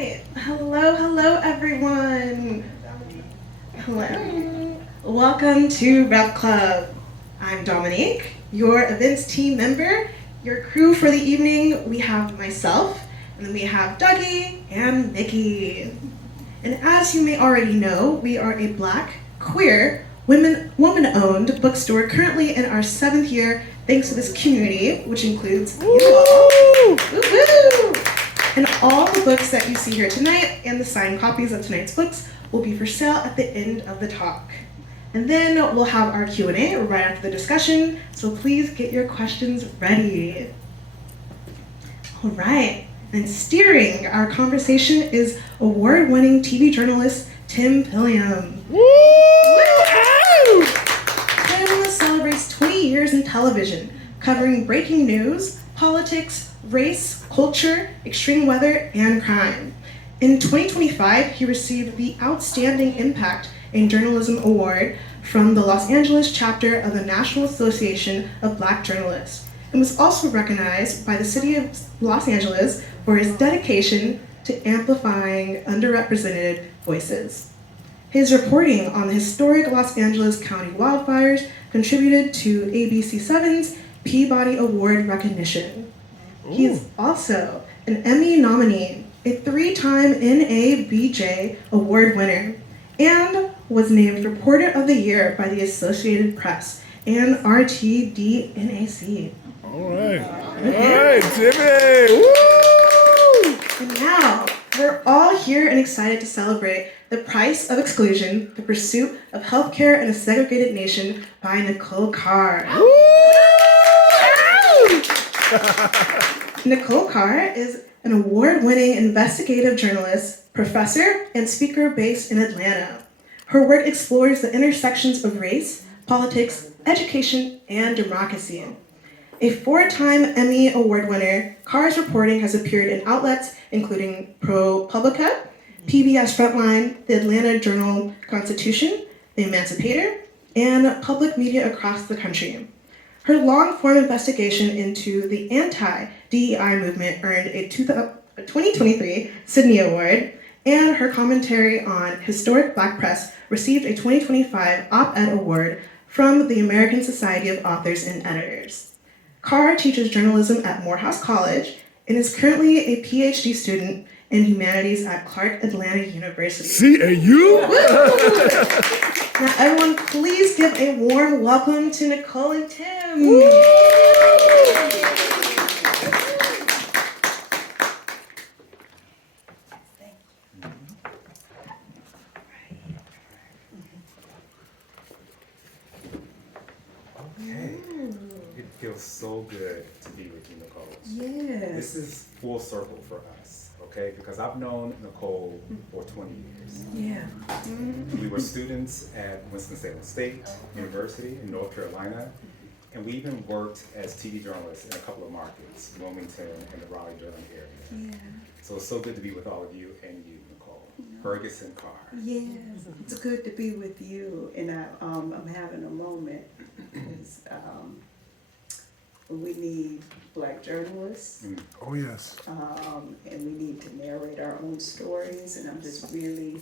right. Hello, everyone. Hello. Welcome to Rep Club. I'm Dominique, your events team member. Your crew for the evening, we have myself, and then we have Dougie and Nikki. And as you may already know, we are a Black, queer, woman-owned bookstore currently in our 7th year, thanks to this community, which includes you all. Woo-hoo! And all the books that you see here tonight and the signed copies of tonight's books will be for sale at the end of the talk. And then we'll have our Q&A right after the discussion, so please get your questions ready. All right, and steering our conversation is award-winning TV journalist Tim Pulliam. Tim celebrates 20 years in television, covering breaking news, politics, race, culture, extreme weather, and crime. In 2025, he received the Outstanding Impact in Journalism Award from the Los Angeles chapter of the National Association of Black Journalists, and was also recognized by the city of Los Angeles for his dedication to amplifying underrepresented voices. His reporting on the historic Los Angeles County wildfires contributed to ABC7's Peabody Award recognition. He is also an Emmy nominee, a 3-time NABJ award winner, and was named Reporter of the Year by the Associated Press and RTDNAC. All right, Jimmy! Woo! And now, we're all here and excited to celebrate The Price of Exclusion, The Pursuit of Healthcare in a Segregated Nation by Nicole Carr. Nicole Carr is an award-winning investigative journalist, professor, and speaker based in Atlanta. Her work explores the intersections of race, politics, education, and democracy. A 4-time Emmy Award winner, Carr's reporting has appeared in outlets including ProPublica, PBS Frontline, the Atlanta Journal-Constitution, The Emancipator, and public media across the country. Her long-form investigation into the anti-DEI movement earned a 2023 Sydney Award, and her commentary on historic Black press received a 2025 Op-Ed Award from the American Society of Authors and Editors. Carr teaches journalism at Morehouse College and is currently a PhD student in humanities at Clark Atlanta University. CAU? Now, everyone, please give a warm welcome to Nicole and Tim. Okay. It feels so good to be with you, Nicole. Yes. This is full circle for us, okay? Because I've known Nicole for 20 years. Yeah. We were students at Winston-Salem State University in North Carolina, and we even worked as TV journalists in a couple of markets, Wilmington and the Raleigh-Durham area. Yeah. So it's so good to be with all of you and you, Nicole. Ferguson Carr. Yes, it's good to be with you, and I'm having a moment because we need Black journalists, Oh, yes. and we need to narrate our own stories, and I'm just really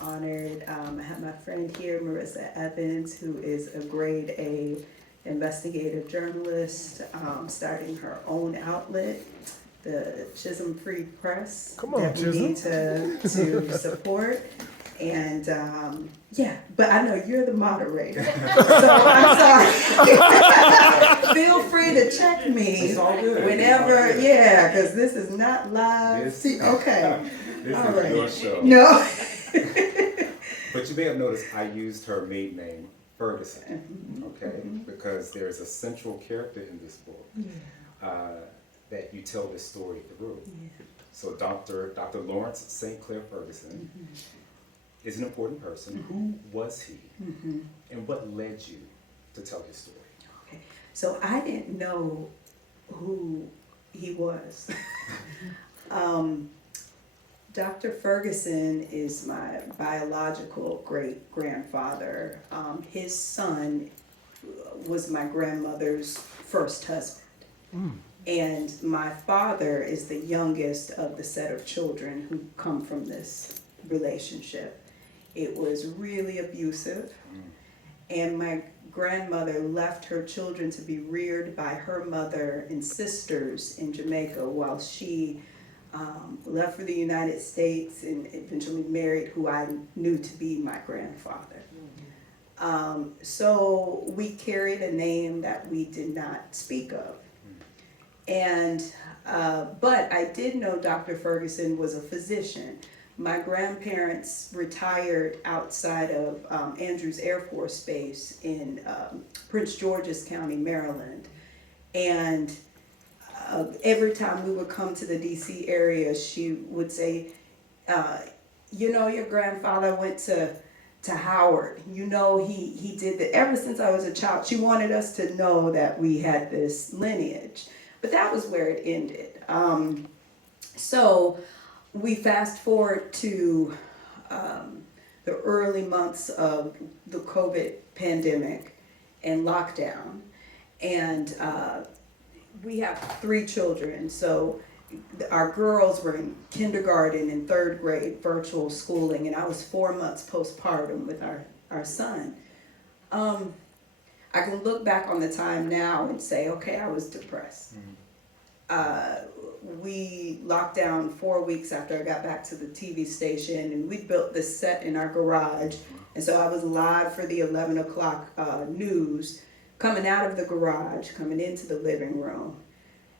honored. I have my friend here, Marissa Evans, who is a grade A investigative journalist, starting her own outlet, the Chisholm Free Press. Come on, that we Chisholm. need to support. And yeah, but I know you're the moderator, so I'm sorry. Feel free to check me It's all good. whenever, yeah, because this is not live. This- See, okay. This All is right. your show. No. But you may have noticed I used her maiden name, Ferguson, okay? Because there's a central character in this book that you tell this story through. So Dr. Lawrence St. Clair Ferguson is an important person. Who was he? And what led you to tell his story? Okay. So I didn't know who he was. Dr. Ferguson is my biological great-grandfather. His son was my grandmother's first husband. And my father is the youngest of the set of children who come from this relationship. It was really abusive, and my grandmother left her children to be reared by her mother and sisters in Jamaica while she left for the United States and eventually married who I knew to be my grandfather. So we carried a name that we did not speak of. And, but I did know Dr. Ferguson was a physician. My grandparents retired outside of Andrews Air Force Base in Prince George's County, Maryland. And every time we would come to the DC area, she would say, you know, your grandfather went to Howard. You know, he did that. Ever since I was a child, she wanted us to know that we had this lineage. But that was where it ended. So we fast forward to the early months of the COVID pandemic and lockdown. And we have 3 children. So our girls were in kindergarten and 3rd grade virtual schooling, and I was 4 months postpartum with our son. I can look back on the time now and say, okay, I was depressed. We locked down 4 weeks after I got back to the TV station, and we built this set in our garage. And so I was live for the 11 o'clock news, coming out of the garage, coming into the living room.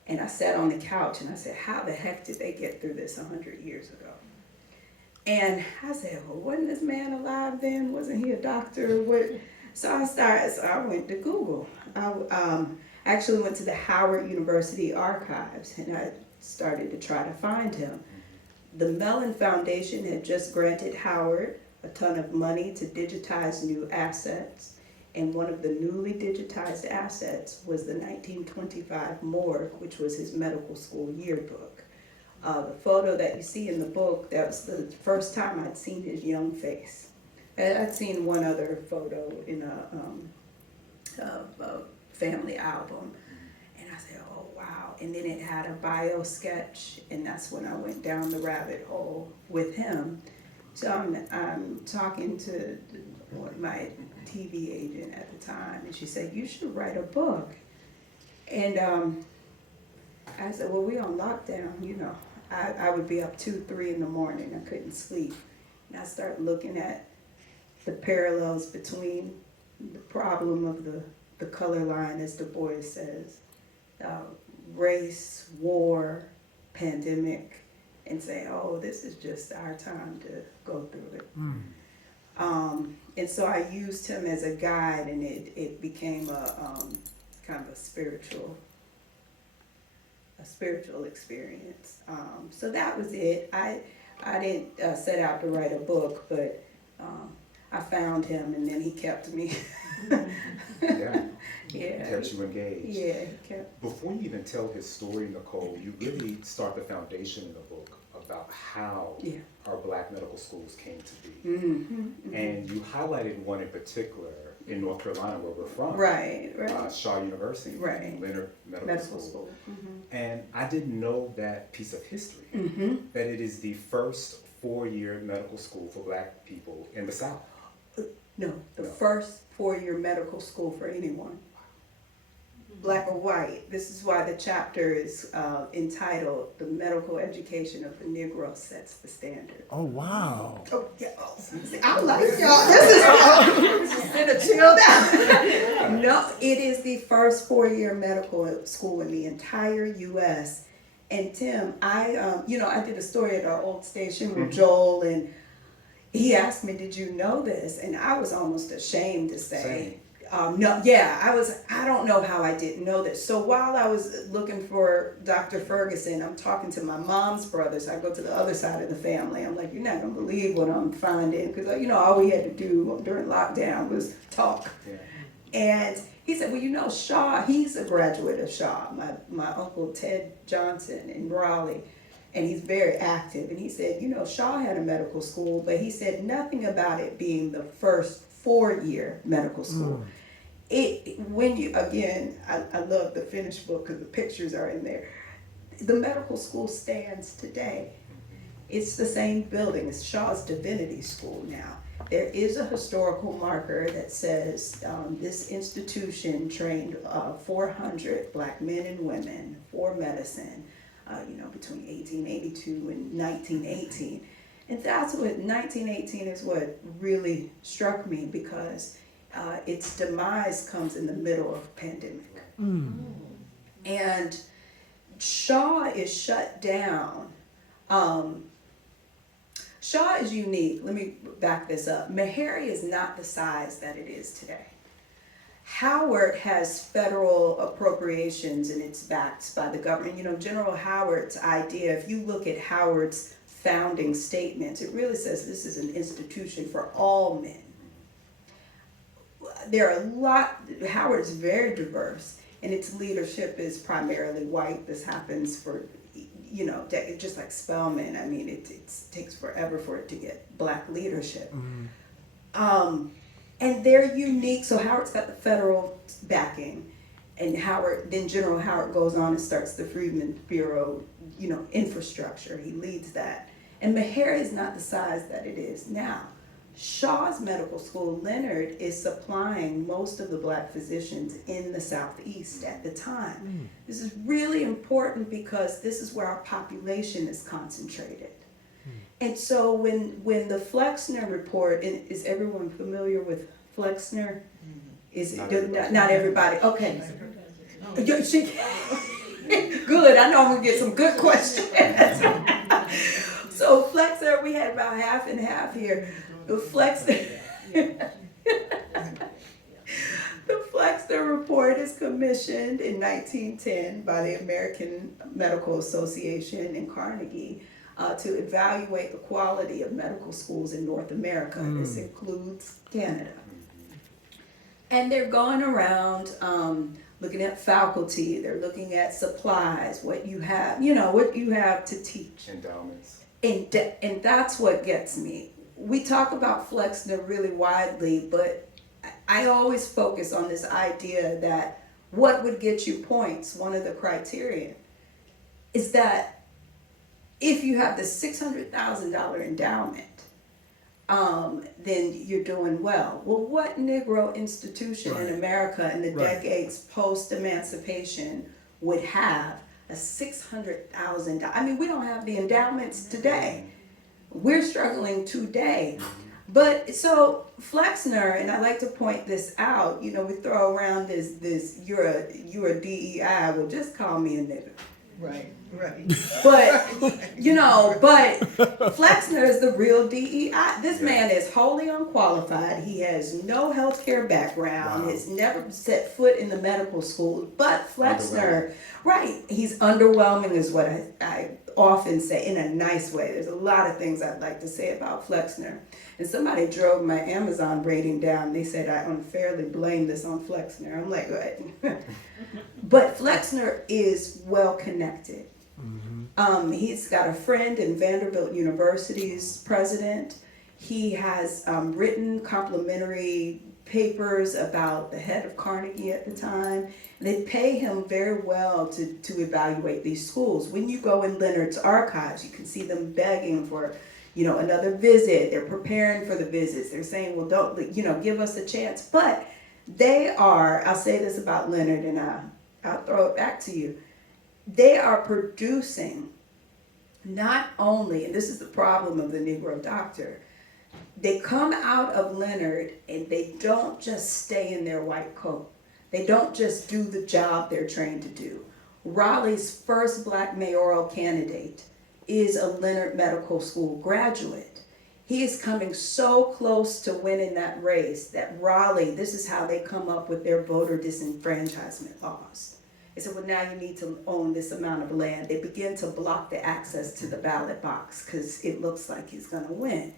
And I sat on the couch and I said, how the heck did they get through this 100 years ago? And I said, well, wasn't this man alive then? Wasn't he a doctor? What? So I went to Google. I actually went to the Howard University archives, and I started to try to find him. The Mellon Foundation had just granted Howard a ton of money to digitize new assets. And one of the newly digitized assets was the 1925 morgue, which was his medical school yearbook. The photo that you see in the book, that was the first time I'd seen his young face. I'd seen one other photo in a family album. And I said, oh, wow. And then it had a bio sketch, and that's when I went down the rabbit hole with him. So I'm talking to my TV agent at the time, and she said, you should write a book. And I said, well, we on lockdown, you know. I would be up 2, 3 in the morning. I couldn't sleep. And I started looking at the parallels between the problem of the color line, as Du Bois says, race, war, pandemic, and say, oh, this is just our time to go through it. And so I used him as a guide, and it became a kind of a spiritual experience. So that was it. I didn't set out to write a book, but I found him, and then he kept me. Yeah. Kept you engaged. Yeah, he kept. Before you even tell his story, Nicole, you really start the foundation in the book about how our Black medical schools came to be. And you highlighted one in particular in North Carolina, where we're from. Right. Shaw University. Right. Leonard Medical School. And I didn't know that piece of history, that it is the first 4-year medical school for Black people in the South. No, the first 4-year medical school for anyone, Black or white. This is why the chapter is entitled "The Medical Education of the Negro Sets the Standard." Oh, wow. Oh, yeah. Oh, see, I like y'all. This is gonna chill down. No, it is the first 4-year medical school in the entire U.S. And Tim, I did a story at our old station with Joel, and he asked me, did you know this? And I was almost ashamed to say, no, yeah, I don't know how I didn't know this. So while I was looking for Dr. Ferguson, I'm talking to my mom's brothers. I go to the other side of the family. I'm like, you're not going to believe what I'm finding. Because, all we had to do during lockdown was talk. Yeah. And he said, well, Shaw, he's a graduate of Shaw. My uncle Ted Johnson in Raleigh. And he's very active. And he said, Shaw had a medical school, but he said nothing about it being the first 4-year medical school. when you, again, I love the finished book because the pictures are in there. The medical school stands today. It's the same building. It's Shaw's Divinity School now. There is a historical marker that says this institution trained 400 black men and women for medicine, between 1882 and 1918. And that's what, 1918 is what really struck me, because its demise comes in the middle of a pandemic. And Shaw is shut down. Shaw is unique. Let me back this up. Meharry is not the size that it is today. Howard has federal appropriations and it's backed by the government. You know, General Howard's idea, if you look at Howard's founding statements, it really says this is an institution for all men. There are Howard is very diverse, and its leadership is primarily white. This happens for, just like Spelman. I mean, it takes forever for it to get black leadership. And they're unique. So Howard's got the federal backing, and then General Howard goes on and starts the Freedmen's Bureau, infrastructure. He leads that. And Meharry is not the size that it is now. Shaw's medical school, Leonard, is supplying most of the black physicians in the Southeast at the time. This is really important because this is where our population is concentrated. And so when the Flexner report, and is everyone familiar with Flexner? Is it not everybody? Okay. Good, I know I'm gonna get some good questions. So Flexner, we had about half and half here. The Flexner report is commissioned in 1910 by the American Medical Association in Carnegie to evaluate the quality of medical schools in North America. This includes Canada. And they're going around looking at faculty, they're looking at supplies, what you have to teach. Endowments. And that's what gets me. We talk about Flexner really widely, but I always focus on this idea that what would get you points, one of the criteria, is that if you have the $600,000 endowment, then you're doing well. Well, what Negro institution in America in the decades post-emancipation would have a $600,000? I mean, we don't have the endowments today. We're struggling today. But so Flexner, and I like to point this out, we throw around this you're a DEI, well, just call me a nigga. Right. But, but Flexner is the real DEI. This man is wholly unqualified. He has no healthcare background, has never set foot in the medical school. But Flexner, he's underwhelming is what I often say, in a nice way. There's a lot of things I'd like to say about Flexner. And somebody drove my Amazon rating down. They said I unfairly blame this on Flexner. I'm like, what? But Flexner is well connected. He's got a friend in Vanderbilt University's president. He has written complimentary papers about the head of Carnegie at the time. They pay him very well to evaluate these schools. When you go in Leonard's archives, you can see them begging for, another visit. They're preparing for the visits. They're saying, well, don't, give us a chance. But they are, I'll say this about Leonard, and I'll throw it back to you. They are producing not only, and this is the problem of the Negro doctor, they come out of Leonard and they don't just stay in their white coat. They don't just do the job they're trained to do. Raleigh's first black mayoral candidate is a Leonard Medical School graduate. He is coming so close to winning that race that Raleigh, this is how they come up with their voter disenfranchisement laws. They said, well, now you need to own this amount of land. They begin to block the access to the ballot box because it looks like he's going to win.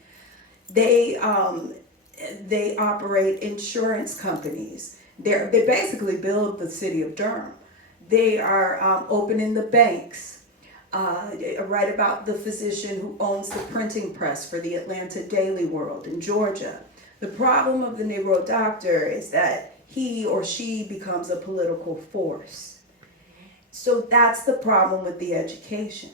They operate insurance companies. They basically build the city of Durham. They are opening the banks. They write about the physician who owns the printing press for the Atlanta Daily World in Georgia. The problem of the Negro doctor is that he or she becomes a political force. So that's the problem with the education.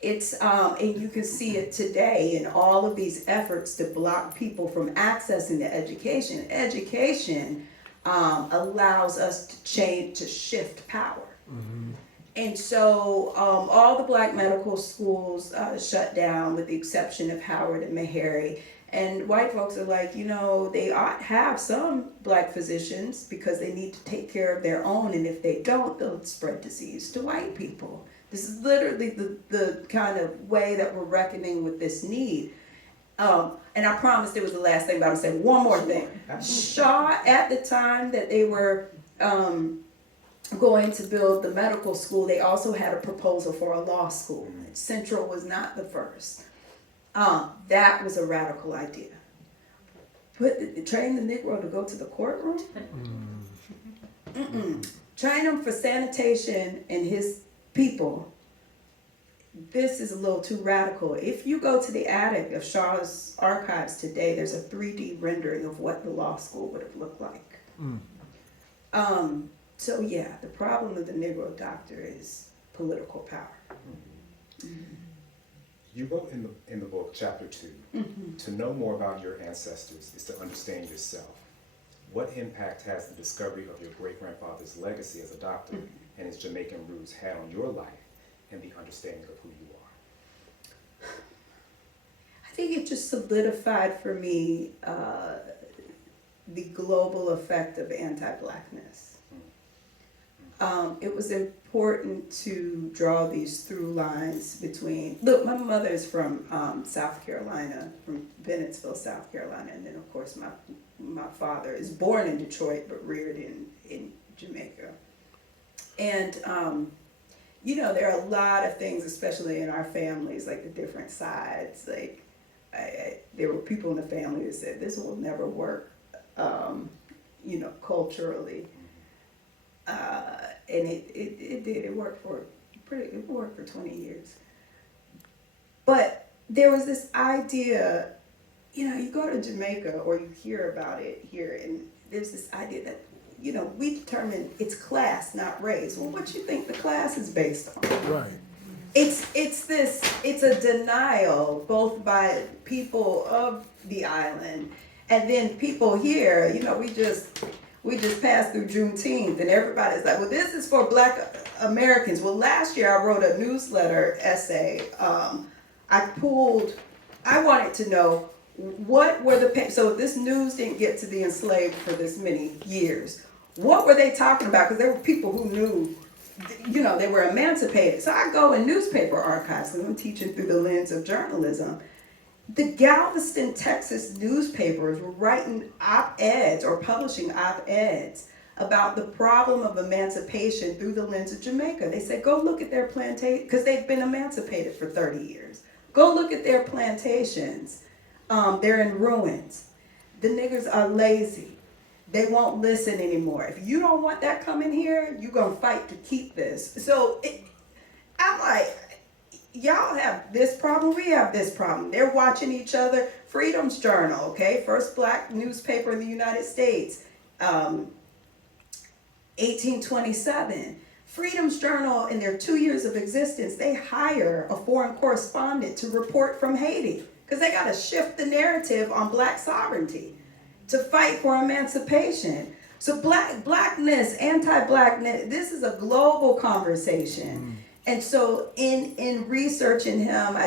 It's, and you can see it today in all of these efforts to block people from accessing the education. Education allows us to shift power. And so all the black medical schools shut down with the exception of Howard and Meharry. And white folks are like, you know, they ought to have some black physicians because they need to take care of their own. And if they don't, they'll spread disease to white people. This is literally the kind of way that we're reckoning with this need. And I promised it was the last thing, but I'm saying one more thing. Shaw, at the time that they were going to build the medical school, they also had a proposal for a law school. Central was not the first. That was a radical idea. Train the Negro to go to the courtroom? Train him for sanitation and his people. This is a little too radical. If you go to the attic of Shaw's archives today, there's a 3D rendering of what the law school would have looked like. So yeah, the problem of the Negro doctor is political power. You wrote in the book, chapter 2, to know more about your ancestors is to understand yourself. What impact has the discovery of your great-grandfather's legacy as a doctor and his Jamaican roots had on your life and the understanding of who you are? I think it just solidified for me the global effect of anti-Blackness. It was important to draw these through lines between, look, my mother is from South Carolina, from Bennettsville, South Carolina, and then of course my father is born in Detroit but reared in Jamaica. And you know, there are a lot of things, especially in our families, like the different sides. Like, there were people in the family that said, this will never work, you know, culturally. And it did. It worked for 20 years. But there was this idea, you know, you go to Jamaica or you hear about it here, and there's this idea that, you know, we determine it's class, not race. Well, what you think the class is based on? Right. It's a denial both by people of the island and then people here. You know, we just passed through Juneteenth and everybody's like, well, this is for Black Americans. Well, last year I wrote a newsletter essay. I wanted to know what were so if this news didn't get to the enslaved for this many years, what were they talking about? Because there were people who knew, you know, they were emancipated. So I go in newspaper archives and I'm teaching through the lens of journalism. The Galveston, Texas newspapers were writing op-eds or publishing op-eds about the problem of emancipation through the lens of Jamaica. They said, go look at their plantation, because they've been emancipated for 30 years. Go look at their plantations. They're in ruins. The niggers are lazy. They won't listen anymore. If you don't want that coming here, you're going to fight to keep this. So I'm like, y'all have this problem, we have this problem. They're watching each other. Freedom's Journal, okay? First black newspaper in the United States, 1827. Freedom's Journal, in their 2 years of existence, they hire a foreign correspondent to report from Haiti because they got to shift the narrative on black sovereignty to fight for emancipation. So blackness, anti-blackness, this is a global conversation. And so in researching him,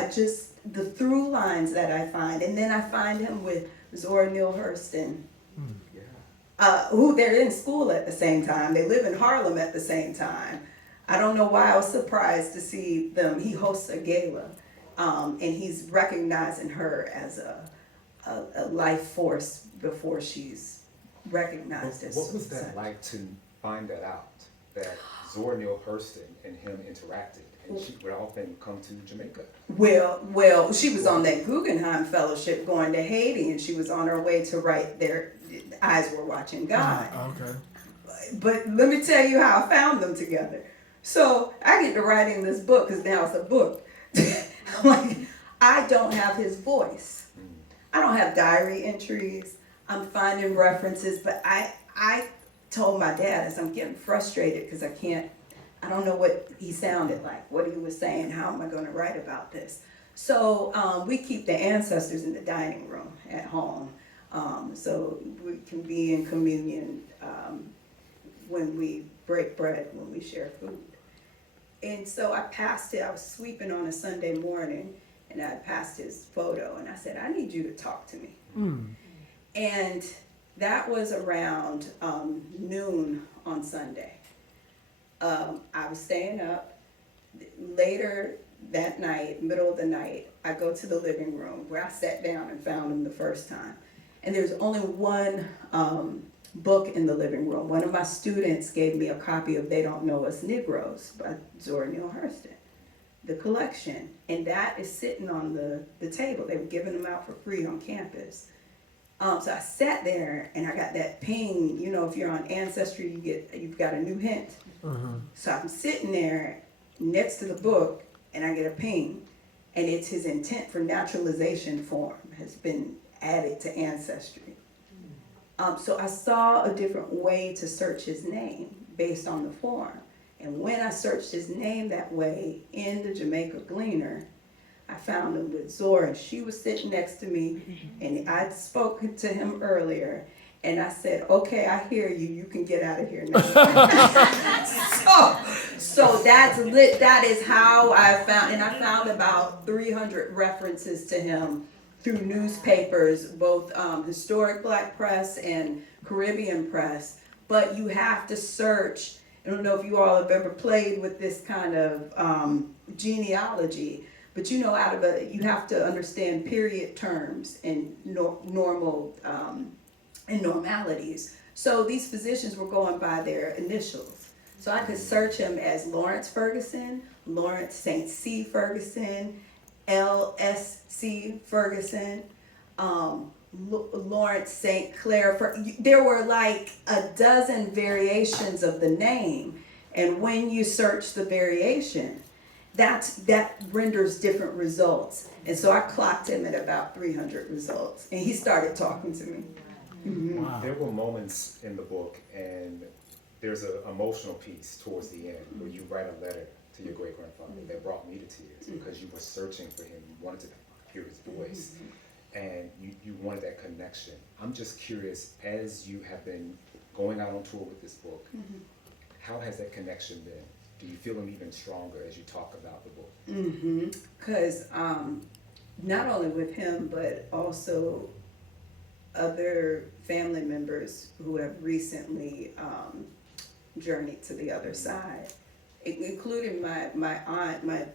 the through lines that I find, and then I find him with Zora Neale Hurston, who they're in school at the same time. They live in Harlem at the same time. I don't know why I was surprised to see them. He hosts a gala, and he's recognizing her as a life force before she's recognized as What was that such. like to find that out, that Zora Neale Hurston and him interacted, and she would often come to Jamaica? Well, she was on that Guggenheim Fellowship going to Haiti, and she was on her way to write their Eyes Were Watching God. Okay. But let me tell you how I found them together. So I get to writing this book, because now it's a book. I'm like, I don't have his voice. I don't have diary entries. I'm finding references, but I I told my dad, as I'm getting frustrated because I don't know what he sounded like, what he was saying, how am I gonna write about this? So we keep the ancestors in the dining room at home. So we can be in communion when we break bread, when we share food. And so I was sweeping on a Sunday morning, and I passed his photo, and I said, I need you to talk to me. And that was around noon on Sunday. I was staying up. Later that night, middle of the night, I go to the living room where I sat down and found him the first time. And there's only one book in the living room. One of my students gave me a copy of They Don't Know Us Negroes by Zora Neale Hurston, the collection. And that is sitting on the table. They were giving them out for free on campus. So I sat there and I got that ping, you know, if you're on Ancestry, you've got a new hint. So I'm sitting there next to the book and I get a ping, and it's his intent for naturalization form has been added to Ancestry. So I saw a different way to search his name based on the form. And when I searched his name that way in the Jamaica Gleaner, I found him with Zora. She was sitting next to me, and I'd spoken to him earlier, and I said, okay, I hear you, you can get out of here now. so that's lit. That is how I found about 300 references to him through newspapers, both historic Black press and Caribbean press. But you have to search. I don't know if you all have ever played with this kind of genealogy, but you know, you have to understand period terms and normal and normalities. So these physicians were going by their initials. So I could search him as Lawrence Ferguson, Lawrence St. C. Ferguson, L.S.C. Ferguson, Lawrence St. Clair. There were like a dozen variations of the name. And when you search the variation, that renders different results. And so I clocked him at about 300 results. And he started talking to me. Wow. There were moments in the book, and there's an emotional piece towards the end where you write a letter to your great-grandfather that brought me to tears because you were searching for him. You wanted to hear his voice, and you wanted that connection. I'm just curious, as you have been going out on tour with this book, how has that connection been? Do you feel him even stronger as you talk about the book? Because not only with him, but also other family members who have recently journeyed to the other side, including my aunt. My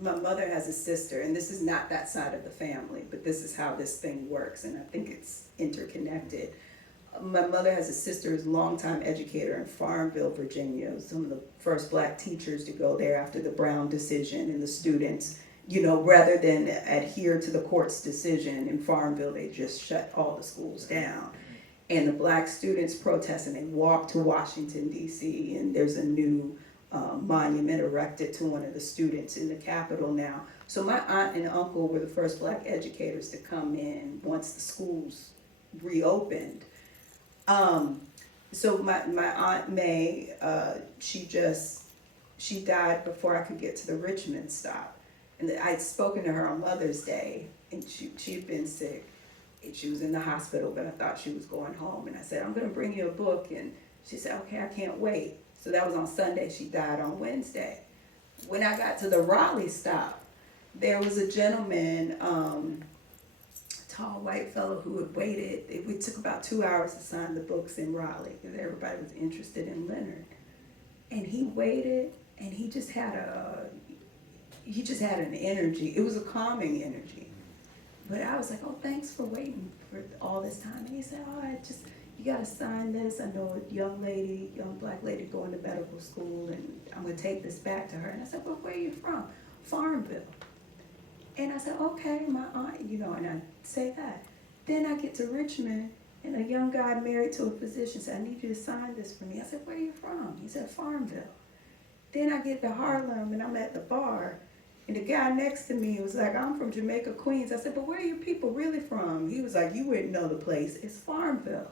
mother has a sister, and this is not that side of the family, but this is how this thing works, and I think it's interconnected. My mother has a sister who's a longtime educator in Farmville, Virginia, some of the first Black teachers to go there after the Brown decision, and the students, you know, rather than adhere to the court's decision in Farmville, they just shut all the schools down. And the Black students protest, and they walk to Washington, D.C., and there's a new monument erected to one of the students in the Capitol now. So my aunt and uncle were the first Black educators to come in once the schools reopened. So my Aunt May, she died before I could get to the Richmond stop. And I'd spoken to her on Mother's Day, and she'd been sick. And she was in the hospital, but I thought she was going home. And I said, I'm gonna bring you a book. And she said, okay, I can't wait. So that was on Sunday. She died on Wednesday. When I got to the Raleigh stop, there was a gentleman, tall white fellow who had waited. It took about 2 hours to sign the books in Raleigh because everybody was interested in Leonard. And he waited, and he just had an energy. It was a calming energy. But I was like, oh, thanks for waiting for all this time. And he said, oh, you gotta sign this. I know a young Black lady going to medical school, and I'm gonna take this back to her. And I said, well, where are you from? Farmville. And I said, okay, my aunt, you know, and I say that. Then I get to Richmond, and a young guy married to a physician said, I need you to sign this for me. I said, where are you from? He said, Farmville. Then I get to Harlem, and I'm at the bar, and the guy next to me was like, I'm from Jamaica, Queens. I said, but where are you people really from? He was like, you wouldn't know the place. It's Farmville.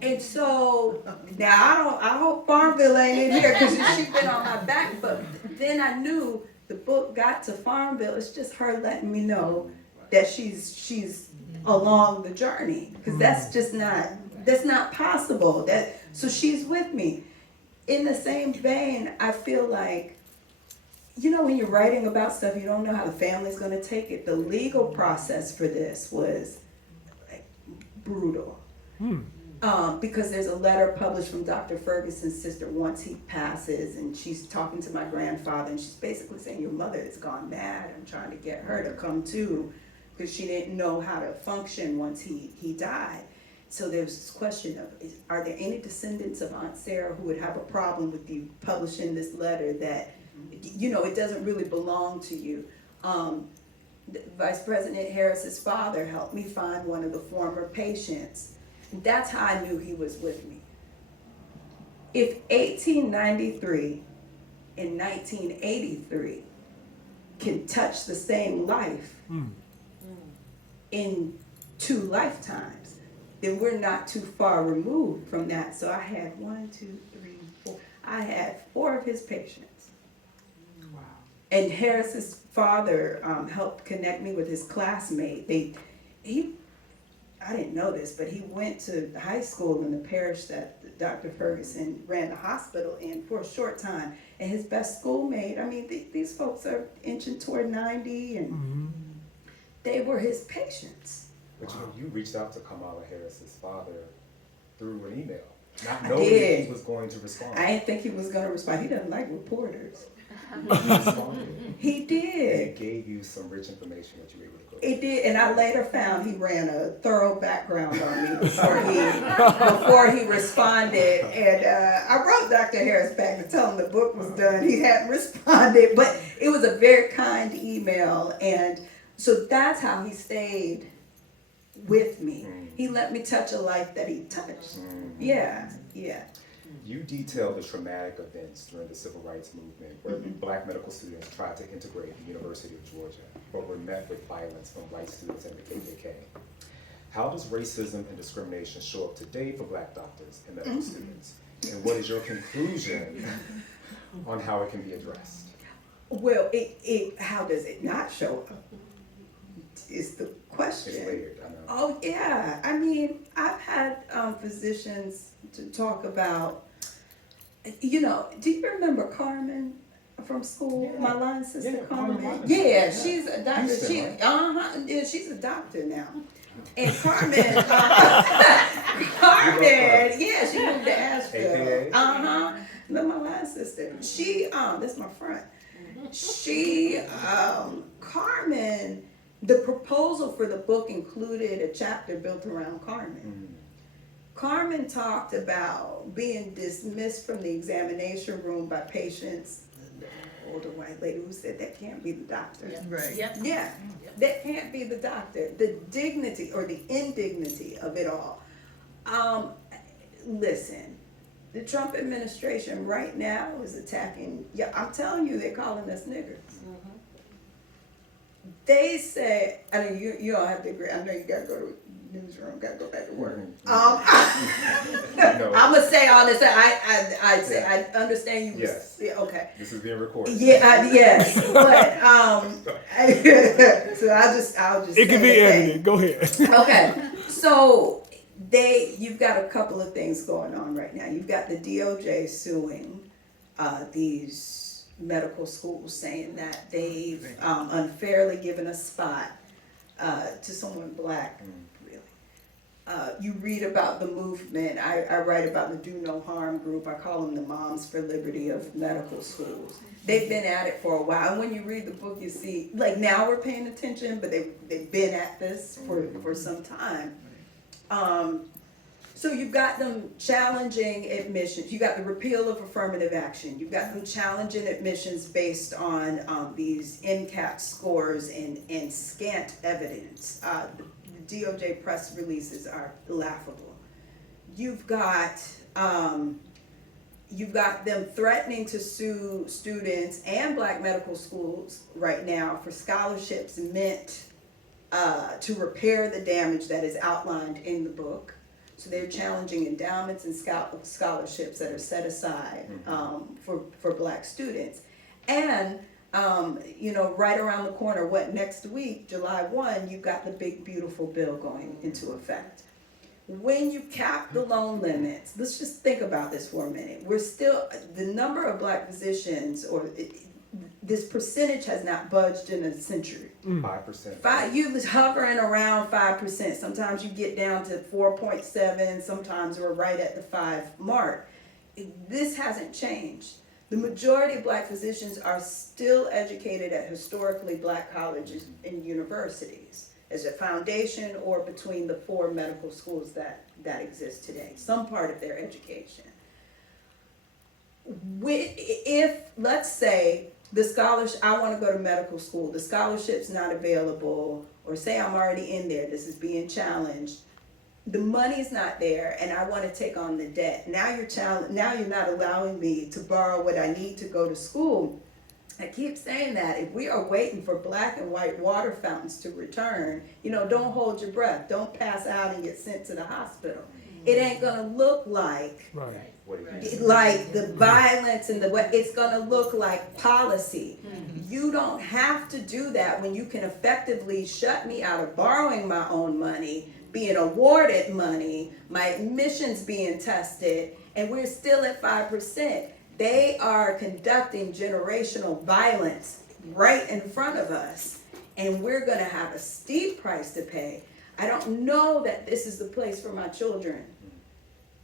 And so now I hope Farmville ain't in here because she's been on my back. But then I knew the book got to Farmville. It's just her letting me know that she's along the journey, because that's not possible. So she's with me. In the same vein, I feel like, when you're writing about stuff, you don't know how the family's going to take it. The legal process for this was brutal. Because there's a letter published from Dr. Ferguson's sister once he passes, and she's talking to my grandfather, and she's basically saying, your mother has gone mad. I'm trying to get her to come to, because she didn't know how to function once he died. So there's this question of, are there any descendants of Aunt Sarah who would have a problem with you publishing this letter that, it doesn't really belong to you? Vice President Harris's father helped me find one of the former patients. That's how I knew he was with me. If 1893 and 1983 can touch the same life in 2 lifetimes, then we're not too far removed from that. So I had 4. I had 4 of his patients. Wow. And Harris's father helped connect me with his classmate. I didn't know this, but he went to high school in the parish that Dr. Ferguson ran the hospital in for a short time. And his best schoolmate, these folks are inching toward 90, and they were his patients. But you reached out to Kamala Harris's father through an email, not knowing that he was going to respond. I didn't think he was going to respond. He doesn't like reporters. He responded. He did. It gave you some rich information that you were able to go. It did, and I later found he ran a thorough background on me before he responded. And I wrote Dr. Harris back to tell him the book was done. He hadn't responded, but it was a very kind email, and so that's how he stayed with me. He let me touch a life that he touched. Yeah. You detailed the traumatic events during the Civil Rights Movement where Black medical students tried to integrate the University of Georgia, but were met with violence from white students and the KKK. How does racism and discrimination show up today for Black doctors and medical students? And what is your conclusion on how it can be addressed? Well, how does it not show up is the question. It's layered, I know. Oh, yeah. I've had physicians to talk about, do you remember Carmen from school? Yeah. My line sister, Carmen. Yeah, she's a doctor. She's a doctor now. And Carmen, yeah, she moved to Asheville. Look, my line sister. She, that's my front. She, Carmen, the proposal for the book included a chapter built around Carmen. Carmen talked about being dismissed from the examination room by patients. The older white lady who said, that can't be the doctor. Yep. Right. Yep. Yeah, that can't be the doctor. The dignity or the indignity of it all. Listen, the Trump administration right now is attacking, I'm telling you, they're calling us niggers. They say, you don't have to agree. I know you got to go to the newsroom, got to go back to work. I'm going to say all this. I understand you. Yes. Yeah, okay. This is being recorded. Yeah, yes. But, so I'll just It can be edited. Go ahead. Okay. So you've got a couple of things going on right now. You've got the DOJ suing these medical schools, saying that they've unfairly given a spot to someone Black, really. You read about the movement. I write about the Do No Harm group. I call them the Moms for Liberty of medical schools. They've been at it for a while. And when you read the book, you see, now we're paying attention, but they've been at this for some time. So you've got them challenging admissions. You got the repeal of affirmative action. You've got them challenging admissions based on these MCAT scores and scant evidence. The DOJ press releases are laughable. You've got them threatening to sue students and Black medical schools right now for scholarships meant to repair the damage that is outlined in the book. So they're challenging endowments and scholarships that are set aside for Black students. And right around the corner, next week, July 1, you've got the big, beautiful bill going into effect. When you cap the loan limits, let's just think about this for a minute. We're still, the number of Black physicians, this percentage has not budged in a century. 5%. You was hovering around 5%. Sometimes you get down to 4.7. Sometimes we're right at the 5 mark. This hasn't changed. The majority of Black physicians are still educated at historically Black colleges and universities as a foundation or between the 4 medical schools that exist today, some part of their education. If, let's say, the scholarship, I want to go to medical school, the scholarship's not available, or say I'm already in there, this is being challenged, the money's not there, and I want to take on the debt. Now you're not allowing me to borrow what I need to go to school. I keep saying that if we are waiting for Black and white water fountains to return, don't hold your breath. Don't pass out and get sent to the hospital. It ain't gonna look like the violence and it's gonna look like policy. You don't have to do that when you can effectively shut me out of borrowing my own money, being awarded money, my admissions being tested, and we're still at 5%. They are conducting generational violence right in front of us, and we're gonna have a steep price to pay. I don't know that this is the place for my children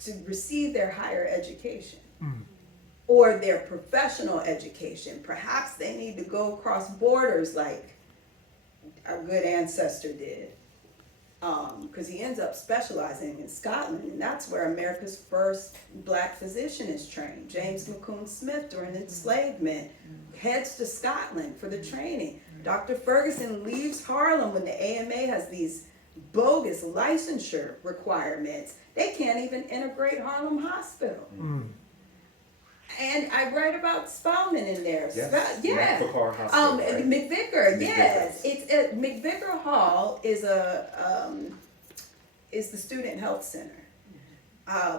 to receive their higher education or their professional education. Perhaps they need to go across borders like our good ancestor did, because he ends up specializing in Scotland, and that's where America's first Black physician is trained. James McCoon Smith, during enslavement, heads to Scotland for the training. Dr. Ferguson leaves Harlem when the AMA has these bogus licensure requirements. They can't even integrate Harlem Hospital. And I write about Spelman in there. Yes. Nicole Carr Hospital, right? McVicker, yes. It's McVicker Hall is the student health center.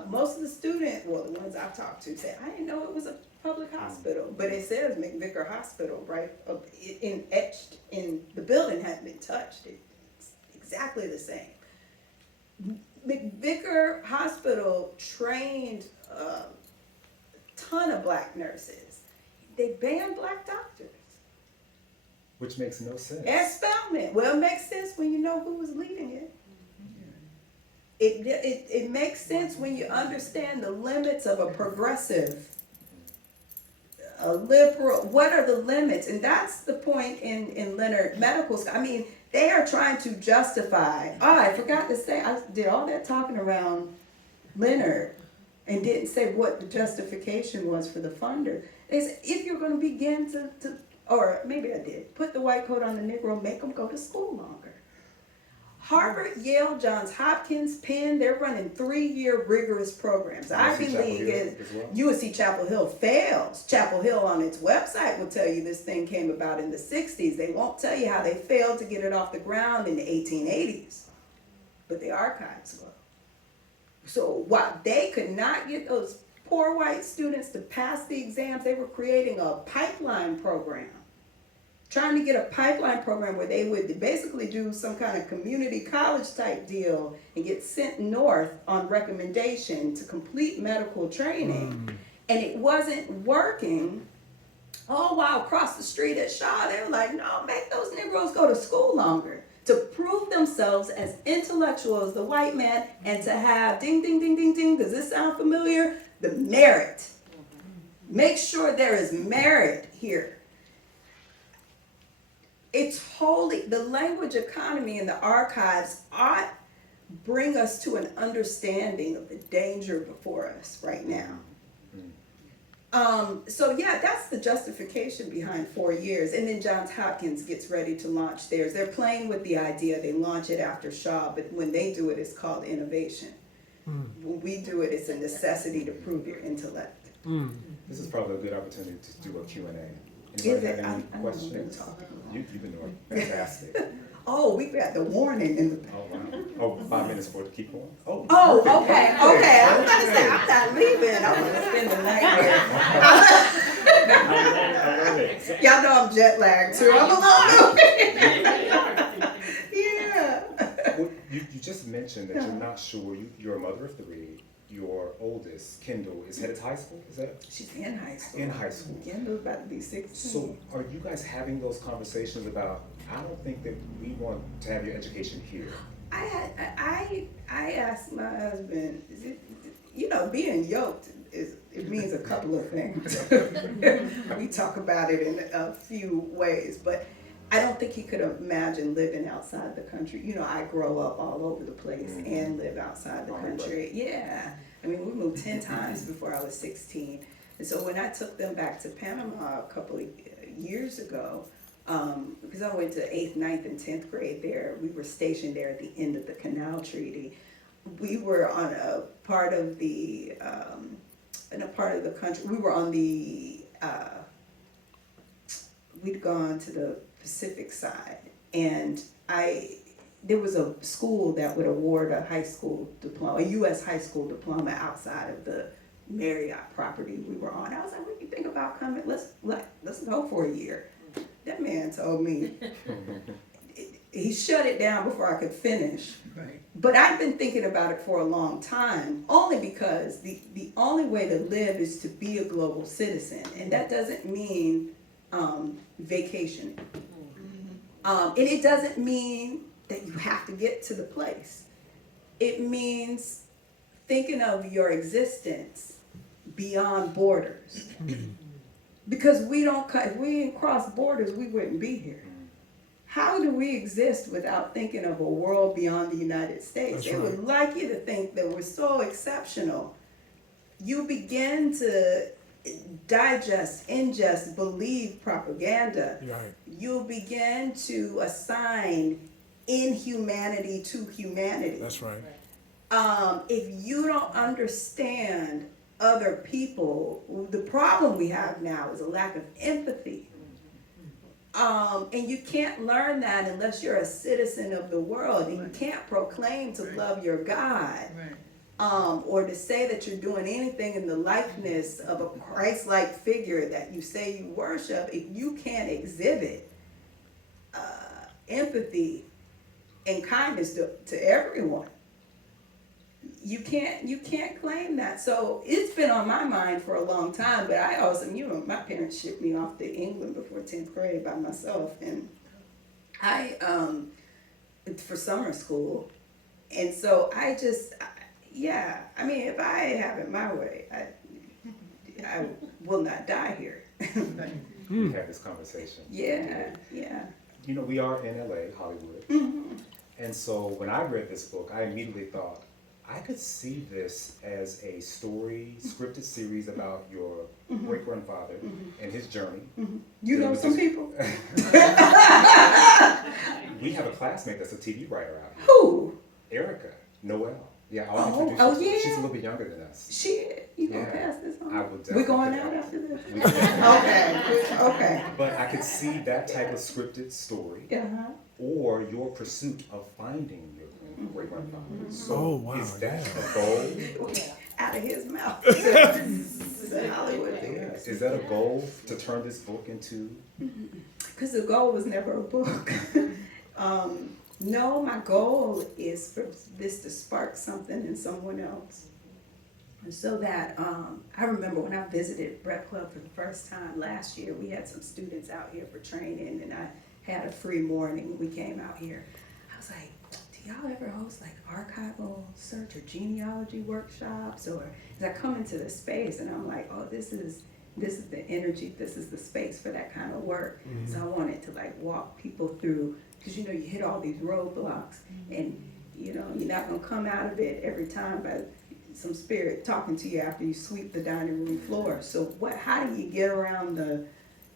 Most of the the ones I've talked to say, I didn't know it was a public hospital, but it says McVicker Hospital, right? Etched in the building, hadn't been touched. It's exactly the same. McVicker Hospital trained a ton of Black nurses. They banned Black doctors. Which makes no sense. At Spelman. Well, it makes sense when you know who was leading it. It makes sense when you understand the limits of a progressive, a liberal. What are the limits? And that's the point in Leonard Medical School. I mean, they are trying to justify. Oh, I forgot to say, I did all that talking around Leonard and didn't say what the justification was for the funder. They said, if you're going to begin to, or maybe I did, put the white coat on the Negro, make them go to school longer. Harvard, Yale, Johns Hopkins, Penn, they're running 3-year rigorous programs. Ivy League is, UNC Chapel Hill fails. Chapel Hill on its website will tell you this thing came about in the 60s. They won't tell you how they failed to get it off the ground in the 1880s. But the archives will. So while they could not get those poor white students to pass the exams, they were creating a pipeline program. Trying to get a pipeline program where they would basically do some kind of community college type deal and get sent north on recommendation to complete medical training. And it wasn't working. All while across the street at Shaw, they were like, no, make those Negroes go to school longer to prove themselves as intellectual as the white man and to have, ding, ding, ding, ding, ding, does this sound familiar? The merit. Make sure there is merit here. It's wholly, the language economy and the archives ought bring us to an understanding of the danger before us right now. So yeah, that's the justification behind 4 years. And then Johns Hopkins gets ready to launch theirs. They're playing with the idea, they launch it after Shaw, but when they do it, it's called innovation. When we do it, it's a necessity to prove your intellect. This is probably a good opportunity to do a Q&A. Is Anybody it? have any questions? You've been doing fantastic. Oh, we got the warning in the. Oh, wow. Oh, 5 minutes for it to keep going? Oh. Oh, perfect. okay. I was about to say, I'm not leaving. I'm gonna spend the night here. Y'all know I'm jet lagged too. I'm alone. Yeah. Well, you just mentioned that you're not sure. You're a mother of 3. Your oldest, Kendall, is headed to high school. Is that She's in high school. in high school? Kendall's about to be 16. So, are you guys having those conversations about? I don't think that we want to have your education here. I asked my husband, being yoked it means a couple of things. We talk about it in a few ways, but I don't think he could imagine living outside the country. I grow up all over the place and live outside the country. Yeah. I mean, we moved 10 times before I was 16. And so when I took them back to Panama a couple of years ago, because I went to 8th, 9th, and 10th grade there, we were stationed there at the end of the Canal Treaty. We were on a part of the, in a part of the country, we were on the, we'd gone to the Pacific side, and there was a school that would award a high school diploma, a U.S. high school diploma outside of the Marriott property we were on. I was like, what do you think about coming? Let's go for a year. That man told me, he shut it down before I could finish. Right. But I've been thinking about it for a long time, only because the only way to live is to be a global citizen, and that doesn't mean vacationing. And it doesn't mean that you have to get to the place. It means thinking of your existence beyond borders. Because if we didn't cross borders, we wouldn't be here. How do we exist without thinking of a world beyond the United States? That's They right. would like you to think that we're so exceptional. You begin to ingest, believe propaganda. Right. You'll begin to assign inhumanity to humanity. That's right. If you don't understand other people, the problem we have now is a lack of empathy. And you can't learn that unless you're a citizen of the world, and you can't proclaim to love your God. Right. Or to say that you're doing anything in the likeness of a Christ-like figure that you say you worship, if you can't exhibit empathy and kindness to everyone, you can't claim that. So it's been on my mind for a long time, but I also, my parents shipped me off to England before 10th grade by myself, and for summer school. And so if I have it my way, I will not die here. We had this conversation. Yeah. We are in LA, Hollywood. And so when I read this book, I immediately thought, I could see this as a scripted series about your great-grandfather and his journey. You know some people? We have a classmate that's a TV writer out here. Who? Erica Noel. Yeah, I'll Oh, introduce oh, you. yeah. She's a little bit younger than us. Shit, you gonna Yeah. pass this on? I will definitely. We're going do out that. after this? We will. Okay. But I could see that type of scripted story, Uh-huh. or your pursuit of finding your great-grandfather. So Oh, wow, is that yeah. a goal? Out of his mouth. To Hollywood. Yeah. Is that a goal to turn this book into? Because the goal was never a book. No, my goal is for this to spark something in someone else. And so that, I remember when I visited Brett Club for the first time last year, we had some students out here for training, and I had a free morning when we came out here. I was like, do y'all ever host like archival search or genealogy workshops? Or as I come into the space and I'm like, oh, this is the energy, this is the space for that kind of work. So I wanted to like walk people through, because you hit all these roadblocks, and you're not gonna come out of it every time by some spirit talking to you after you sweep the dining room floor. So how do you get around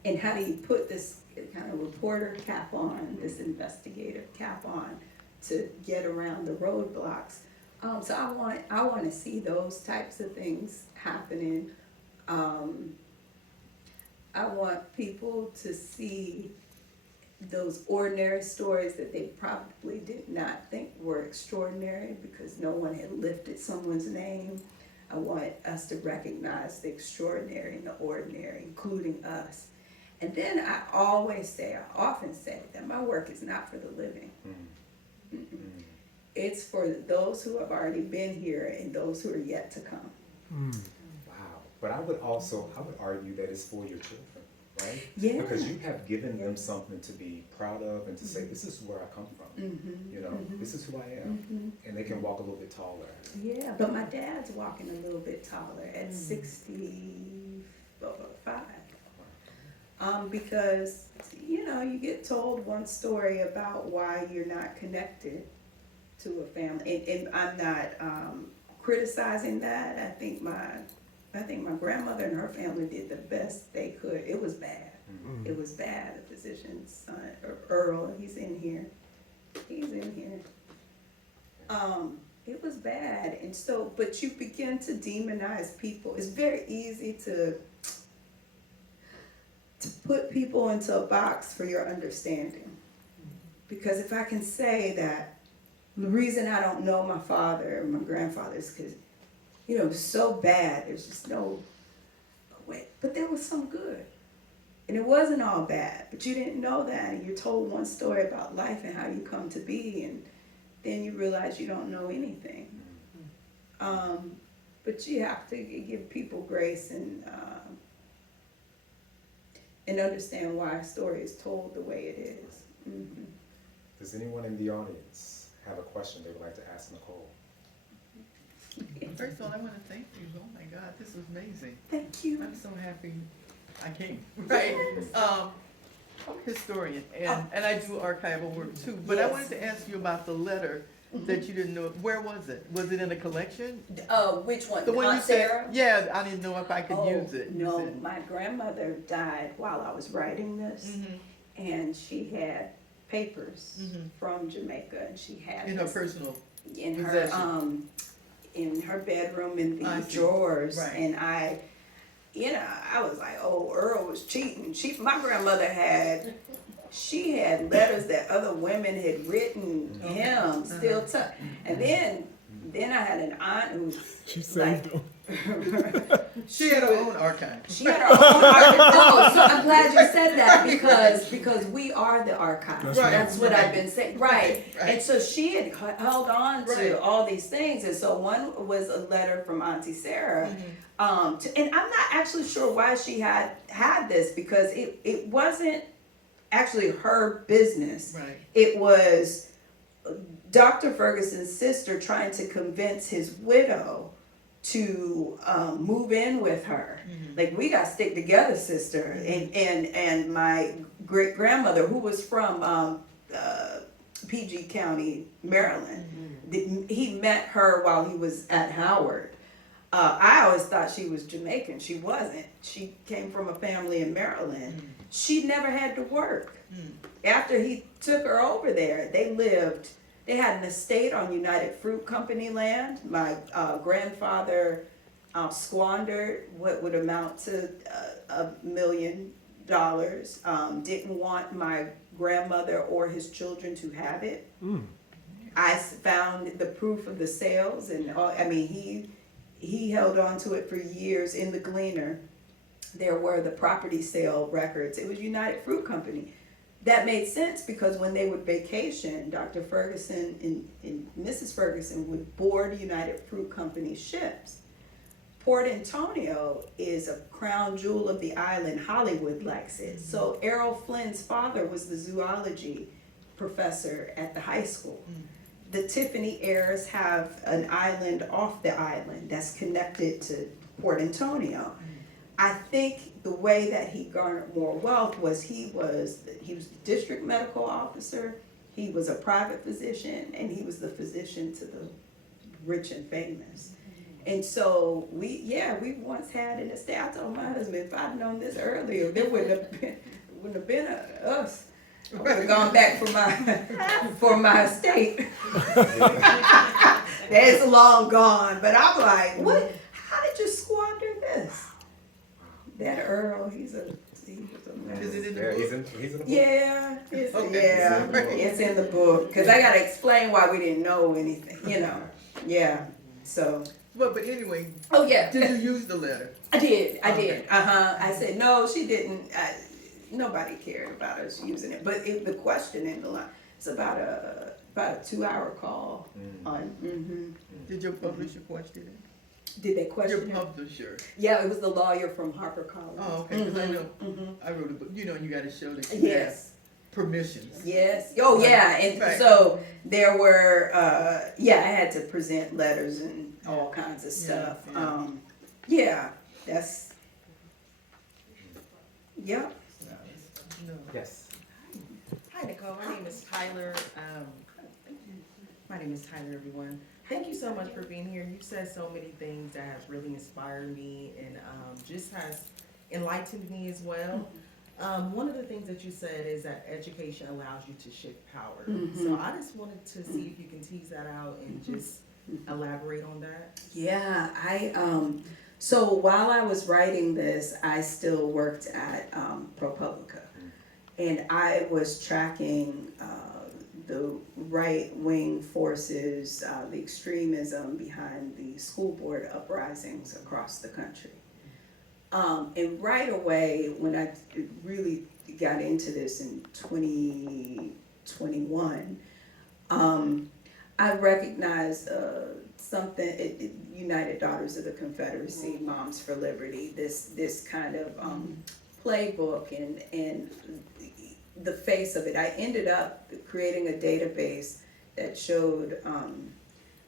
and how do you put this kind of reporter cap on, this investigative cap on, to get around the roadblocks? So I want to see those types of things happening. I want people to see those ordinary stories that they probably did not think were extraordinary because no one had lifted someone's name. I want us to recognize the extraordinary and the ordinary, including us. And then I often say that my work is not for the living. It's for those who have already been here and those who are yet to come. Wow. But I would argue that it's for your children, right? Yeah. Because you have given them something to be proud of and to say, this is where I come from. You know, this is who I am. And they can walk a little bit taller. Yeah, but my dad's walking a little bit taller at 65. Because, you know, you get told one story about why you're not connected to a family. And I'm not criticizing that. I think my grandmother and her family did the best they could. It was bad. It was bad. The physician's son, Earl, he's in here. It was bad. And so, but you begin to demonize people. It's very easy to put people into a box for your understanding. Because if I can say that the reason I don't know my father or my grandfather is because, you know, it was so bad, there's just no way. But there was some good. And it wasn't all bad, but you didn't know that. And you're told one story about life and how you come to be, and then you realize you don't know anything. But you have to give people grace and understand why a story is told the way it is. Does anyone in the audience have a question they would like to ask Nicole? First of all, I want to thank you. Oh my God, this was amazing. Thank you. I'm so happy I came. Right. I'm a historian, and I do archival work too. But I wanted to ask you about the letter that you didn't know. Where was it? Was it in a collection? Which one? The one Aunt you said. Sarah? Yeah, I didn't know if I could use it. You No, said. my grandmother died while I was writing this, and she had papers from Jamaica, and she had In her this personal in her possession. in her bedroom in I the see. drawers, Right. and I was like, oh, Earl was cheating. My grandmother had letters that other women had written him, still tucked. And then I had an aunt who She saved them. She had her own archive. She had her own archive. Oh, so I'm glad you said that because we are the archive. That's right. That's what Right. I've been saying. Right. Right. And so she had held on to Right. all these things. And so one was a letter from Auntie Sarah. And I'm not actually sure why she had this, because it wasn't actually her business. Right. It was Dr. Ferguson's sister trying to convince his widow to move in with her. Like, we got to stick together, sister. And my great grandmother, who was from PG County, Maryland, he met her while he was at Howard. I always thought she was Jamaican. She wasn't. She came from a family in Maryland. She never had to work. After he took her over there, they had an estate on United Fruit Company land. My grandfather squandered what would amount to $1 million. Didn't want my grandmother or his children to have it. I found the proof of the sales, and he held on to it for years. In the Gleaner, there were the property sale records. It was United Fruit Company. That made sense because when they would vacation, Dr. Ferguson and Mrs. Ferguson would board United Fruit Company ships. Port Antonio is a crown jewel of the island. Hollywood likes it. So Errol Flynn's father was the zoology professor at the high school. The Tiffany heirs have an island off the island that's connected to Port Antonio. I think the way that he garnered more wealth was he was the district medical officer, he was a private physician, and he was the physician to the rich and famous. And so we once had an estate. I told my husband, if I'd known this earlier, there wouldn't have been us. I would have gone back for my estate. That's long gone. But I'm like, what? How did you squander this? That Earl, he was a Is it in the Yeah, book? he's in the book. Yeah, it's, Okay. yeah, it's in the book, cause I gotta explain why we didn't know anything, yeah, so. Well, but anyway, Oh, yeah. did you use the letter? I did, Okay. I said, no, she didn't, nobody cared about us using it, but the question in the line, it's about a 2-hour call on, Did your publisher question it? Did they Your question it? publisher. Yeah, it was the lawyer from HarperCollins. Oh, okay, because I know, I wrote a book, you gotta show that you have Yes. permissions. Yes. Oh, yeah. And Right. so there were, I had to present letters and all kinds of stuff. Yeah. That's, yeah. No. Yes. Hi, Nicole. My name is Tyler. Everyone. Thank you so much for being here. You've said so many things that have really inspired me and just has enlightened me as well. One of the things that you said is that education allows you to shift power. So I just wanted to see if you can tease that out and just elaborate on that. Yeah, so while I was writing this, I still worked at ProPublica. And I was tracking the right-wing forces, the extremism behind the school board uprisings across the country. And right away, when I really got into this in 2021, I recognized something, United Daughters of the Confederacy, Moms for Liberty, this kind of playbook and the face of it. I ended up creating a database that showed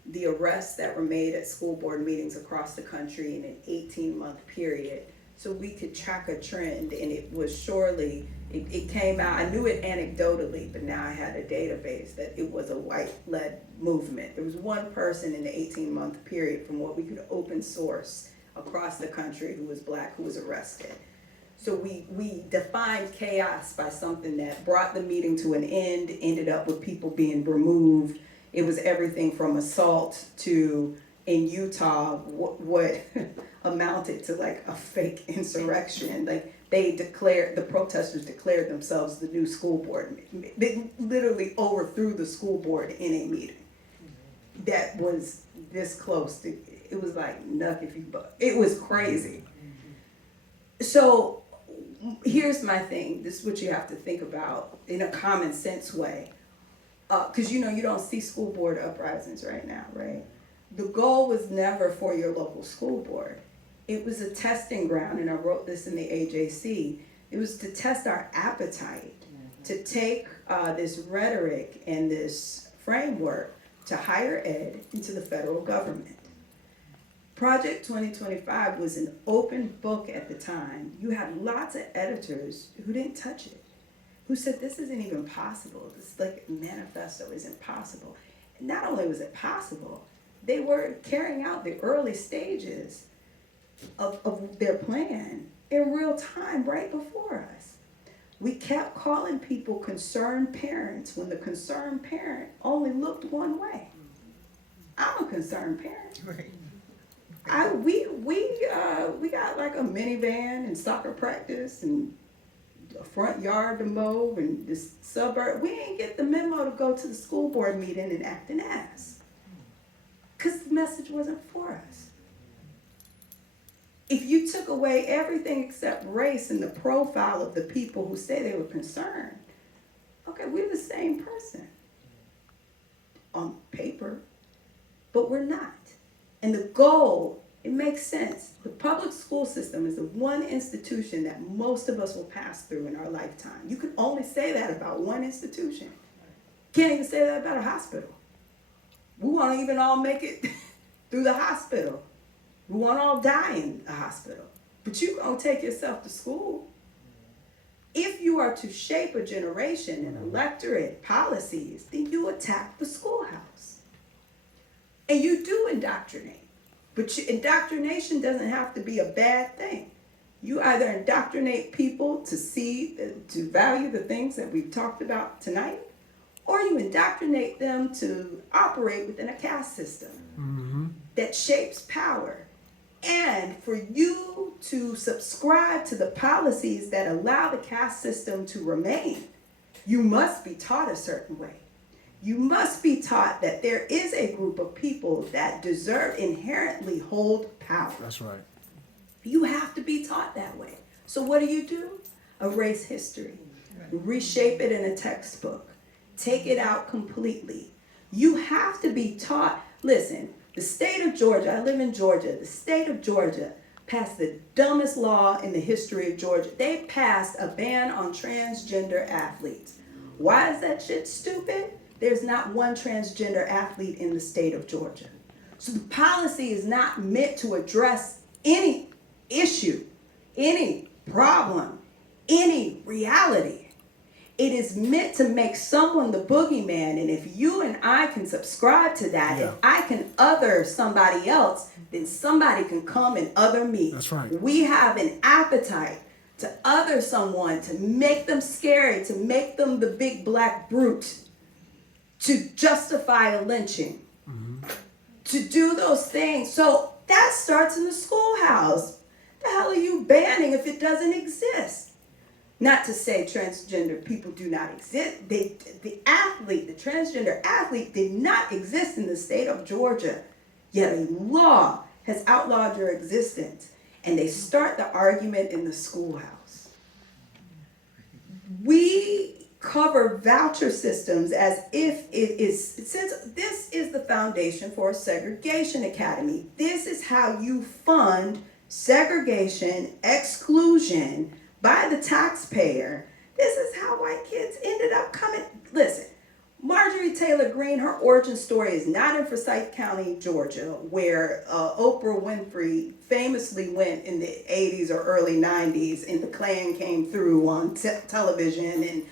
the arrests that were made at school board meetings across the country in an 18-month period. So we could track a trend, and it was surely, it came out, I knew it anecdotally, but now I had a database that it was a white-led movement. There was one person in the 18-month period from what we could open source across the country who was Black, who was arrested. So we defined chaos by something that brought the meeting to an end, ended up with people being removed. It was everything from assault to, in Utah, what amounted to like a fake insurrection. Like the protesters declared themselves the new school board. They literally overthrew the school board in a meeting. That was this close to, it was like nuck if you buck. It was crazy. So here's my thing. This is what you have to think about in a common sense way. Because you don't see school board uprisings right now, right? The goal was never for your local school board. It was a testing ground, and I wrote this in the AJC. It was to test our appetite to take this rhetoric and this framework to higher ed into the federal government. Project 2025 was an open book at the time. You had lots of editors who didn't touch it, who said this isn't even possible. This manifesto is impossible. And not only was it possible, they were carrying out the early stages of their plan in real time right before us. We kept calling people concerned parents when the concerned parent only looked one way. I'm a concerned parent. Right. We got like a minivan and soccer practice and a front yard to mow and this suburb. We ain't get the memo to go to the school board meeting and act an ass. Because the message wasn't for us. If you took away everything except race and the profile of the people who say they were concerned, okay, we're the same person on paper, but we're not. And the goal, it makes sense. The public school system is the one institution that most of us will pass through in our lifetime. You can only say that about one institution. Can't even say that about a hospital. We won't even all make it through the hospital. We won't all die in a hospital. But you're going to take yourself to school. If you are to shape a generation and electorate policies, then you attack the schoolhouse. And you do indoctrinate. But indoctrination doesn't have to be a bad thing. You either indoctrinate people to value the things that we've talked about tonight, or you indoctrinate them to operate within a caste system that shapes power. And for you to subscribe to the policies that allow the caste system to remain, you must be taught a certain way. You must be taught that there is a group of people that deserve inherently hold power. That's right. You have to be taught that way. So what do? Erase history. Reshape it in a textbook. Take it out completely. You have to be taught. Listen, the state of Georgia, I live in Georgia, the state of Georgia passed the dumbest law in the history of Georgia. They passed a ban on transgender athletes. Why is that shit stupid? There's not one transgender athlete in the state of Georgia. So the policy is not meant to address any issue, any problem, any reality. It is meant to make someone the boogeyman, and if you and I can subscribe to that, if I can other somebody else, then somebody can come and other me. That's right. We have an appetite to other someone, to make them scary, to make them the big black brute, to justify a lynching, to do those things. So that starts in the schoolhouse. The hell are you banning if it doesn't exist? Not to say transgender people do not exist. The transgender athlete did not exist in the state of Georgia, yet a law has outlawed your existence. And they start the argument in the schoolhouse. We cover voucher systems as if it is, since this is the foundation for a segregation academy. This is how you fund segregation, exclusion by the taxpayer. This is how white kids ended up coming. Listen, Marjorie Taylor Greene, her origin story is not in Forsyth County, Georgia, where Oprah Winfrey famously went in the 80s or early 90s, and the Klan came through on television, and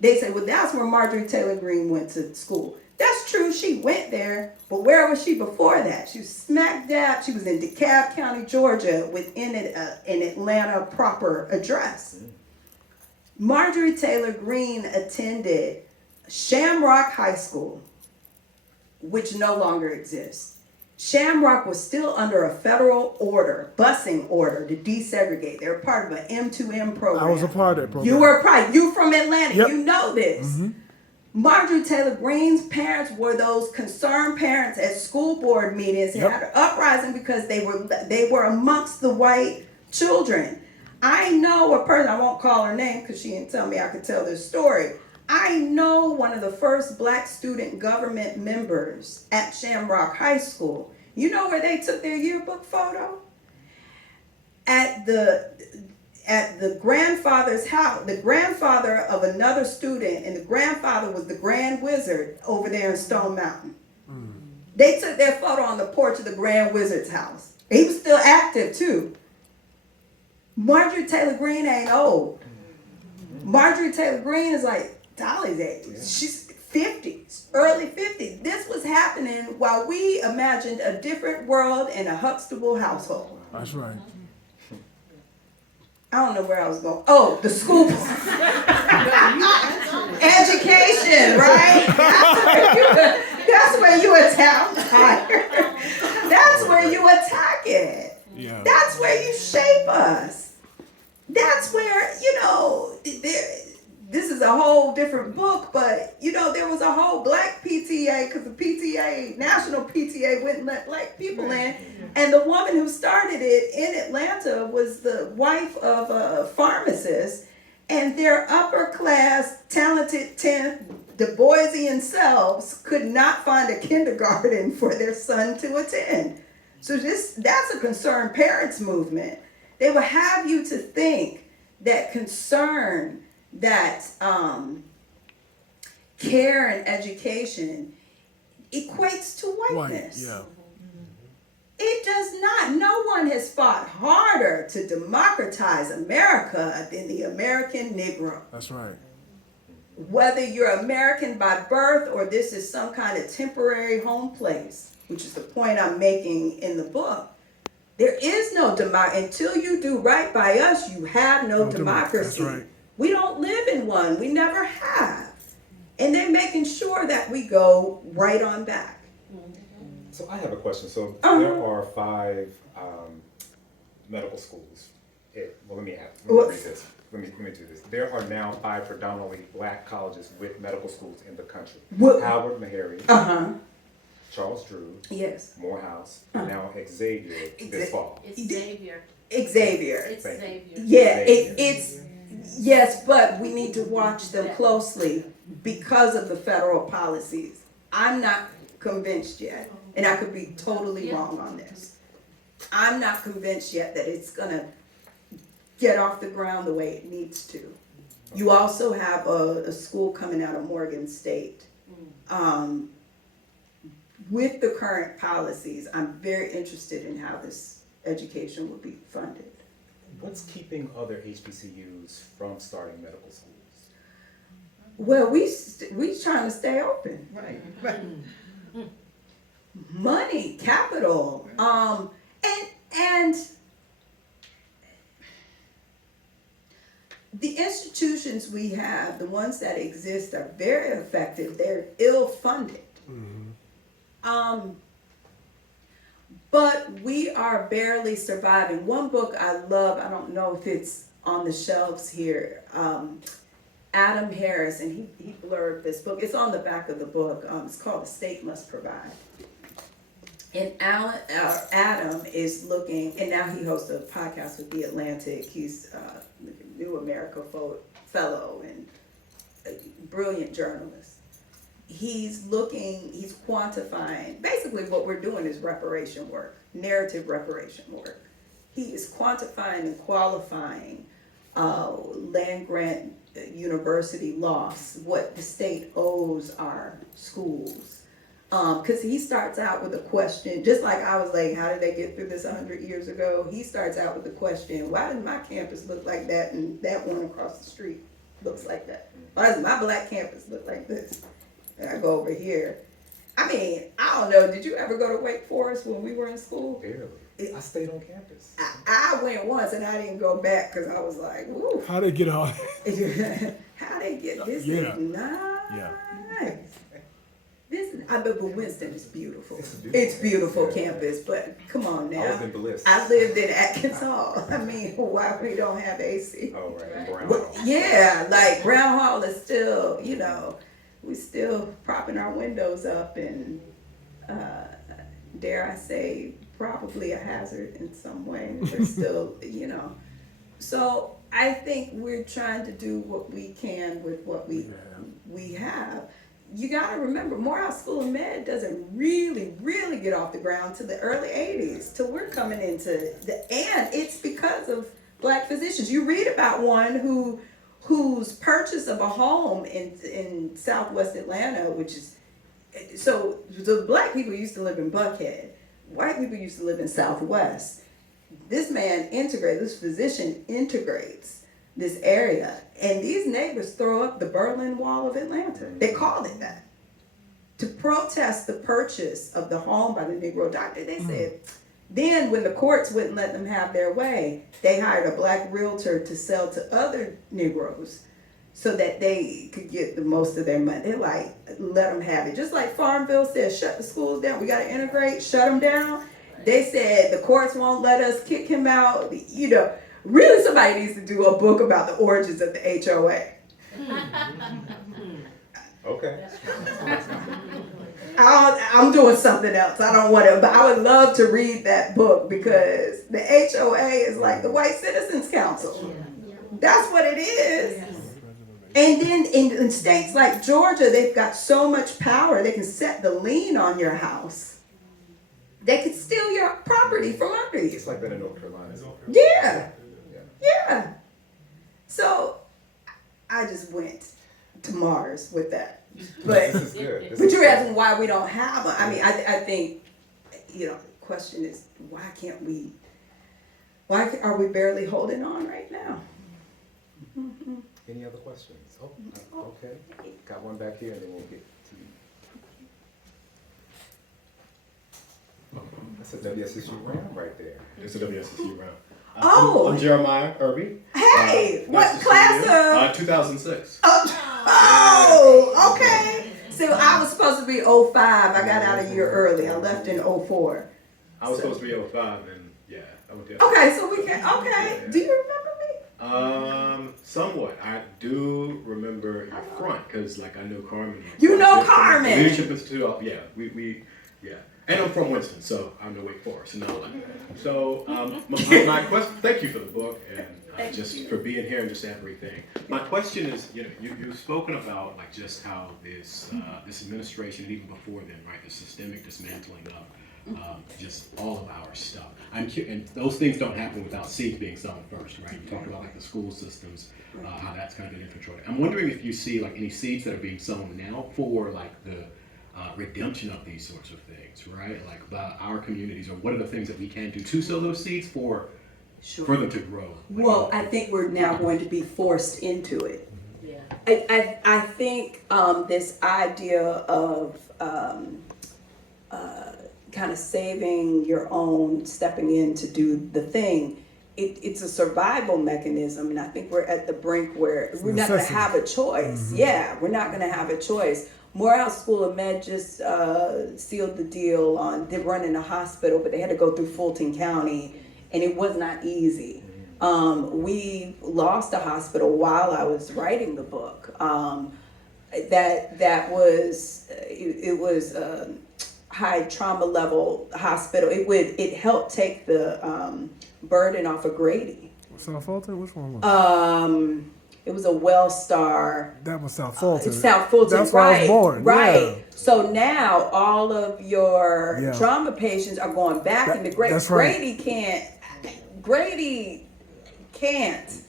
they say, well, that's where Marjorie Taylor Greene went to school. That's true, she went there, but where was she before that? She was smack dab, she was in DeKalb County, Georgia, within an Atlanta proper address. Marjorie Taylor Greene attended Shamrock High School, which no longer exists. Shamrock was still under a federal order, busing order to desegregate. They were part of an M2M program. I was a part of that program. You were part. You from Atlanta. Yep. You know this. Marjorie Taylor Greene's parents were those concerned parents at school board meetings and had an uprising because they were amongst the white children. I know a person, I won't call her name because she didn't tell me I could tell this story. I know one of the first black student government members at Shamrock High School. You know where they took their yearbook photo? At the grandfather's house, the grandfather of another student, and the grandfather was the Grand Wizard over there in Stone Mountain. They took their photo on the porch of the Grand Wizard's house. He was still active too. Marjorie Taylor Greene ain't old. Marjorie Taylor Greene is like Dolly's age. She's 50s, early 50s. This was happening while we imagined a different world in a Huxtable household. That's right. I don't know where I was going. Oh, the school. Education, right? That's where you attack. That's where you attack it. Yeah. That's where you shape us. That's where, this is a whole different book, but, there was a whole black PTA because the PTA, national PTA wouldn't let black people in. And the woman who started it in Atlanta was the wife of a pharmacist, and their upper class, talented 10 Du Boisian selves could not find a kindergarten for their son to attend. So that's a concerned parents movement. They will have you to think that concern, that care and education equates to whiteness. Yeah. It does not. No one has fought harder to democratize America than the American Negro. That's right. Whether you're American by birth or this is some kind of temporary home place, which is the point I'm making in the book, there is no democracy. Until you do right by us, you have no democracy. That's right. We don't live in one. We never have. And they're making sure that we go right on back. So I have a question. So there are 5 medical schools Well, let me add. Well- Let me do this. Let me do this. There are now 5 predominantly black colleges with medical schools in the country. What- Howard Meharry, Uh-huh, Charles Drew, yes. Morehouse, and now Xavier this fall. It's Xavier. Xavier. It's Thank you. Xavier. Yeah, Xavier. it's, yes, but we need to watch them closely because of the federal policies. I'm not convinced yet, and I could be totally wrong on this. I'm not convinced yet that it's gonna get off the ground the way it needs to. You also have a school coming out of Morgan State. With the current policies, I'm very interested in how this education will be funded. What's keeping other HBCUs from starting medical schools? Well, we trying to stay open. Right, right. Money, capital, and the institutions we have, the ones that exist, are very effective. They're ill-funded. But we are barely surviving. One book I love, I don't know if it's on the shelves here, Adam Harris, and he blurbed this book. It's on the back of the book. It's called The State Must Provide. And Adam is looking, and now he hosts a podcast with The Atlantic. He's a New America Fellow and a brilliant journalist. He's quantifying, basically what we're doing is reparation work, narrative reparation work. He is quantifying and qualifying land grant university loss, what the state owes our schools. Because he starts out with a question, just like I was like, how did they get through this 100 years ago? He starts out with the question, why does my campus look like that and that one across the street looks like that? Why does my black campus look like this? And I go over here. I mean, I don't know, did you ever go to Wake Forest when we were in school? Barely. I stayed on campus. I went once and I didn't go back because I was like, woo. How they get out? How they get this? Yeah. Is nice. Yeah. But Winston is beautiful. It's a beautiful It's beautiful campus, yeah. campus, but come on I now. was in Bliss. I lived in Atkins Hall. I mean, why we don't have AC? Oh, right. Right. Brown But, Hall. yeah, like Brown Hall is still, we still propping our windows up and, dare I say, probably a hazard in some way. We're still, So I think we're trying to do what we can with what we have. You gotta remember, Morehouse School of Med doesn't really get off the ground till the early 80s, till we're coming into and it's because of black physicians. You read about one whose purchase of a home in Southwest Atlanta, which is, so the black people used to live in Buckhead, white people used to live in Southwest. This physician integrates this area, and these neighbors throw up the Berlin Wall of Atlanta. They called it that. To protest the purchase of the home by the Negro doctor, they said, then when the courts wouldn't let them have their way, they hired a black realtor to sell to other Negroes so that they could get the most of their money. They're like, let them have it. Just like Farmville said, shut the schools down. We got to integrate, shut them down. They said the courts won't let us kick him out. Really somebody needs to do a book about the origins of the HOA. Okay. I'm doing something else. I don't want to, but I would love to read that book because the HOA is like the White Citizens Council. That's what it is. And then in states like Georgia, they've got so much power, they can set the lien on your house. They could steal your property from under you. It's like that in North Carolina. Yeah. Yeah. So I just went to Mars with that. But This is good. but you're asking why we don't have them. I mean, I think, the question is, why are we barely holding on right now? Mm-hmm. Any other questions? Oh, okay. Got one back here and then we'll get to you. That's a WSSU Ram right there. It's a WSSU round. Oh. I'm Jeremiah Irby. Hey, what nice to class see you. of? 2006. Oh, okay. So I was supposed to be 05. I got out a year early. I left in 04. I was supposed to be 05, and yeah. I went to Okay, so we can, okay, do you remember me? Somewhat. I do remember your front because, like, I know Carmen. You know From Carmen. Leadership Institute. Yeah, yeah. And I'm from Winston, so I'm the Wake Forest and all that. So, my question. Thank you for the book and just for being here and just everything. My question is, you've spoken about like just how this administration, and even before then, right, the systemic dismantling of. Just all of our stuff. And those things don't happen without seeds being sown first, right? You talked about like the school systems, how that's kind of been infiltrated. I'm wondering if you see like any seeds that are being sown now for like the redemption of these sorts of things, right? Like about our communities, or what are the things that we can do to sow those seeds for them to grow? Well, I think we're now going to be forced into it. Yeah. I think this idea of kind of saving your own, stepping in to do the thing, it's a survival mechanism, and I think we're at the brink where we're not going to have a choice. Yeah, we're not going to have a choice. Morehouse School of Med just sealed the deal on they're running a hospital, but they had to go through Fulton County, and it was not easy. We lost a hospital while I was writing the book. That was it was high trauma level hospital. It helped take the burden off of Grady. South Fulton? Which one was it? It was a Wellstar. That was South Fulton. South Fulton. That's where I was born. Right. Yeah. So now all of your trauma patients are going back into Grady. That's right. Grady can't.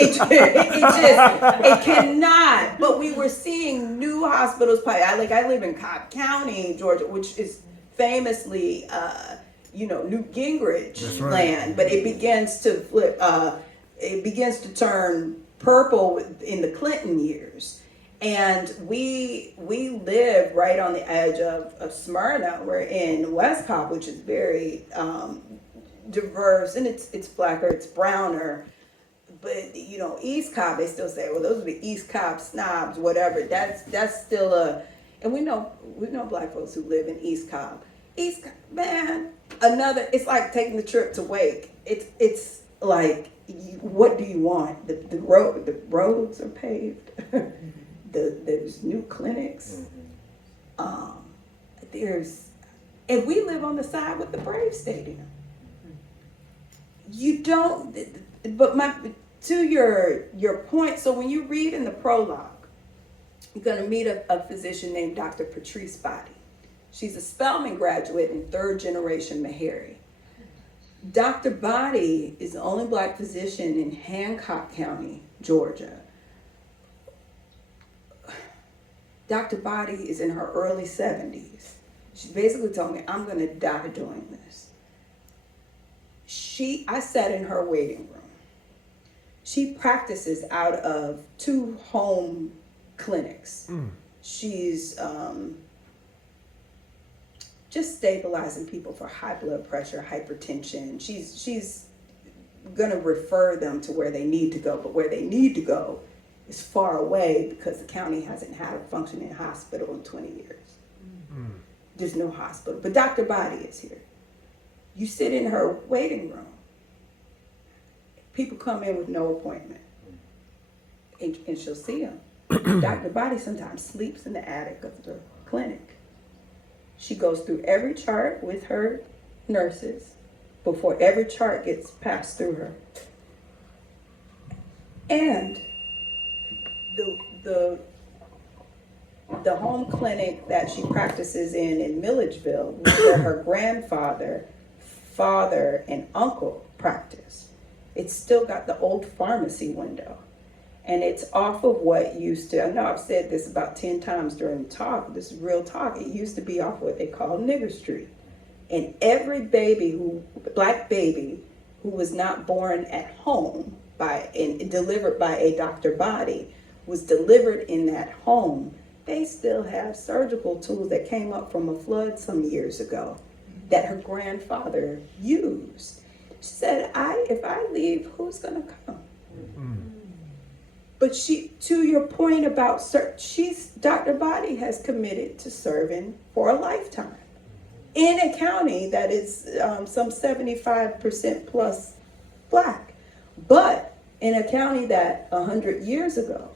It cannot. But we were seeing new hospitals. I live in Cobb County, Georgia, which is famously, Newt Gingrich land. But it begins to flip. It begins to turn purple in the Clinton years. And we live right on the edge of Smyrna. We're in West Cobb, which is very diverse, and it's blacker, it's browner. But East Cobb, they still say, well, those are the East Cobb snobs, whatever. That's still and we know black folks who live in East Cobb. East Cobb, man, it's like taking the trip to Wake. It's like, what do you want? The roads are paved. There's new clinics. And we live on the side with the Braves Stadium. You don't, but to your point, so when you read in the prologue, you're going to meet a physician named Dr. Patrice Body. She's a Spelman graduate and third generation Meharry. Dr. Body is the only black physician in Hancock County, Georgia. Dr. Body is in her early 70s. She basically told me, I'm going to die doing this. I sat in her waiting room. She practices out of 2 home clinics. She's just stabilizing people for high blood pressure, hypertension. She's going to refer them to where they need to go, but where they need to go is far away because the county hasn't had a functioning hospital in 20 years. There's no hospital, but Dr. Body is here. You sit in her waiting room. People come in with no appointment, and she'll see them. Dr. Body sometimes sleeps in the attic of the clinic. She goes through every chart with her nurses before every chart gets passed through her. And the home clinic that she practices in Milledgeville, where her grandfather, father, and uncle practiced, it's still got the old pharmacy window. And it's off of what used to, I know I've said this about 10 times during the talk, this is real talk, it used to be off what they call Nigger Street. And every black baby who was not born at home and delivered by a Dr. Body was delivered in that home. They still have surgical tools that came up from a flood some years ago that her grandfather used. She said, if I leave, who's gonna come? But to your point about Dr. Body has committed to serving for a lifetime. in a county that is some 75% plus black, but in a county that 100 years ago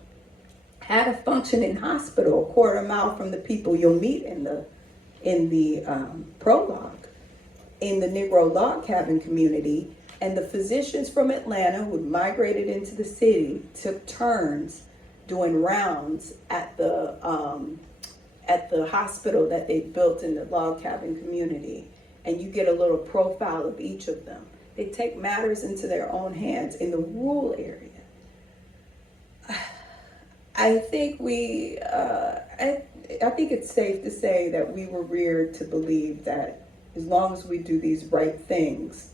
had a functioning hospital a quarter mile from the people you'll meet in the prologue, in the Negro log cabin community, and the physicians from Atlanta who had migrated into the city took turns doing rounds at the hospital that they built in the log cabin community, and you get a little profile of each of them. They take matters into their own hands in the rural area. I think I think it's safe to say that we were reared to believe that as long as we do these right things,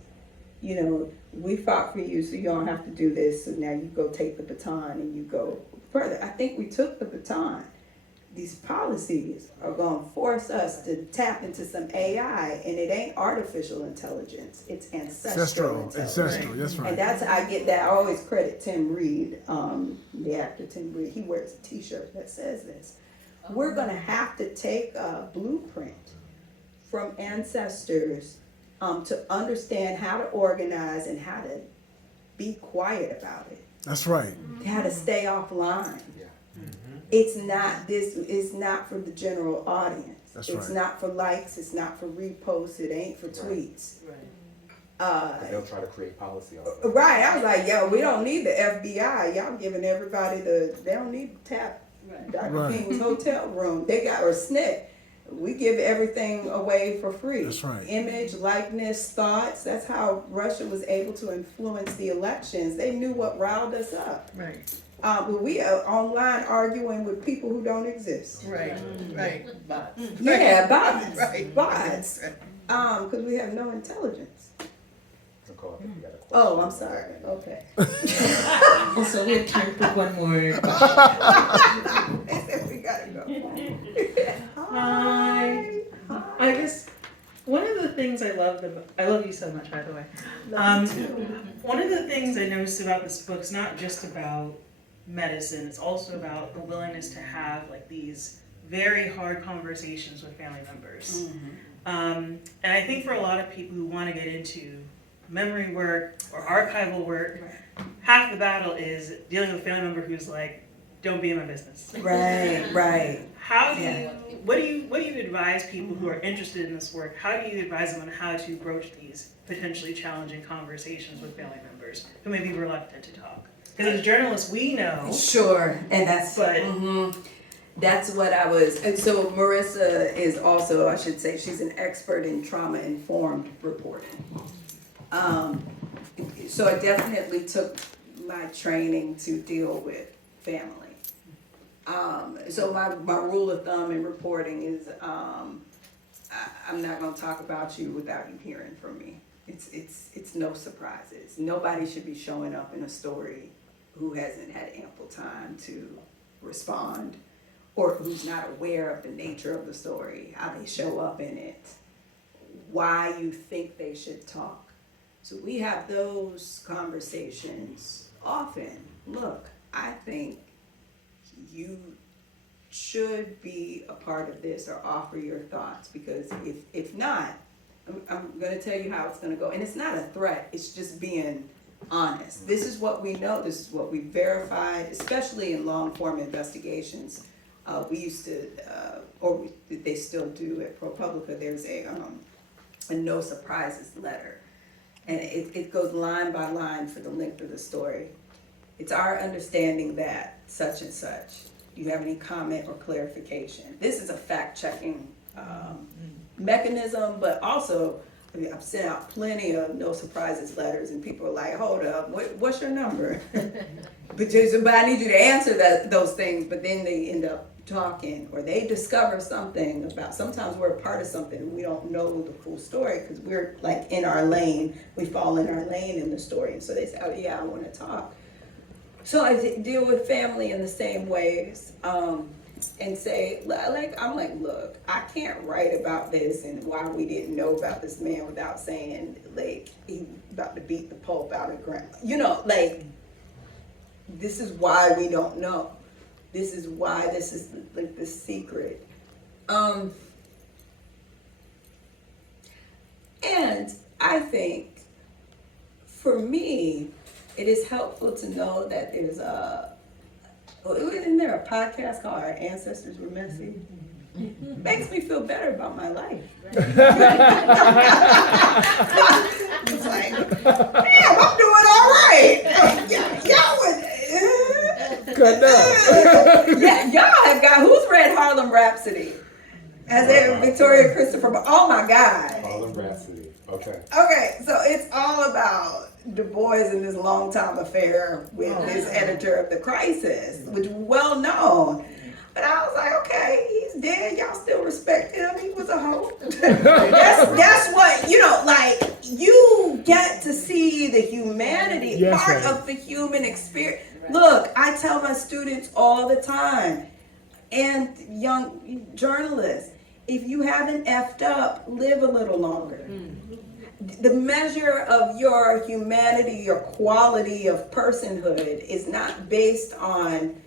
you know, we fought for you, so you don't have to do this, so now you go take the baton and you go further. I think we took the baton. These policies are going to force us to tap into some AI, and it ain't artificial intelligence, it's ancestral intelligence. Ancestral, that's right. And that's, I get that, I always credit Tim Reed, the actor Tim Reed, he wears a t-shirt that says this. We're gonna have to take a blueprint from ancestors to understand how to organize and how to be quiet about it. That's right. How to stay offline. It's not for the general audience. That's It's right. not for likes, it's not for reposts, it ain't for tweets. They'll try to create policy off of it. Right, I was like, yo, we don't need the FBI. Y'all giving everybody they don't need to tap Dr. Right. King's hotel room. They got, or SNCC. We give everything away for free. That's right. Image, likeness, thoughts. That's how Russia was able to influence the elections. They knew what riled us up. Right, But we are online arguing with people who don't exist. right, right. Bots. Yeah, bots. Right. Bots. Right. Because we have no intelligence. Nicole, I think you got a question. Oh, I'm sorry. Okay. Also, we have time for one more. They said we gotta go. Hi. I guess one of the things I love you so much, by the way. One of the things I noticed about this book is not just about medicine, it's also about the willingness to have like these very hard conversations with family members. And I think for a lot of people who want to get into memory work or archival work, half the battle is dealing with a family member who's like, don't be in my business. Right. How do you, what do you advise people who are interested in this work? How do you advise them on how to broach these potentially challenging conversations with family members who may be reluctant to talk? Because as journalists, we know. Sure, and that's But- that's what I was. And so Marissa is also, I should say, she's an expert in trauma-informed reporting. So I definitely took my training to deal with family. So my rule of thumb in reporting is I'm not going to talk about you without you hearing from me. It's no surprises. Nobody should be showing up in a story who hasn't had ample time to respond, or who's not aware of the nature of the story, how they show up in it, why you think they should talk. So we have those conversations often. Look, I think you should be a part of this or offer your thoughts, because if not, I'm going to tell you how it's going to go. And it's not a threat, it's just being honest. This is what we know, this is what we verified, especially in long form investigations. We used to, they still do at ProPublica, there's a no surprises letter. And it goes line by line for the length of the story. It's our understanding that such and such. Do you have any comment or clarification? This is a fact-checking mechanism, but also, I mean, I've sent out plenty of no surprises letters, and people are like, hold up, what's your number? but I need you to answer those things, but then they end up talking, or they discover something about, sometimes we're a part of something and we don't know the full story because we're like in our lane, we fall in our lane in the story, and so they say, oh yeah, I want to talk. So I deal with family in the same ways, and say, I'm like, look, I can't write about this and why we didn't know about this man without saying, like, he about to beat the Pope out of ground. You know, like, this is why we don't know. This is why this is like the secret. I think for me, it is helpful to know that there's isn't there a podcast called Our Ancestors Were Messy? Makes me feel better about my life. It's like, damn, I'm doing all right. Y'all would. Cut down. Yeah, y'all have got, who's read Harlem Rhapsody? Has it Victoria Christopher? Oh my God. Harlem Rhapsody. Okay. Okay, so it's all about Du Bois and this long time affair with this editor of The Crisis, which is well known. But I was like, okay, he's dead. Y'all still respect him. He was a hoe. that's what, like, you get to see the humanity, Yes, part right. of the human experience. Look, I tell my students all the time, and young journalists, if you haven't effed up, live a little longer. The measure of your humanity, your quality of personhood is not based on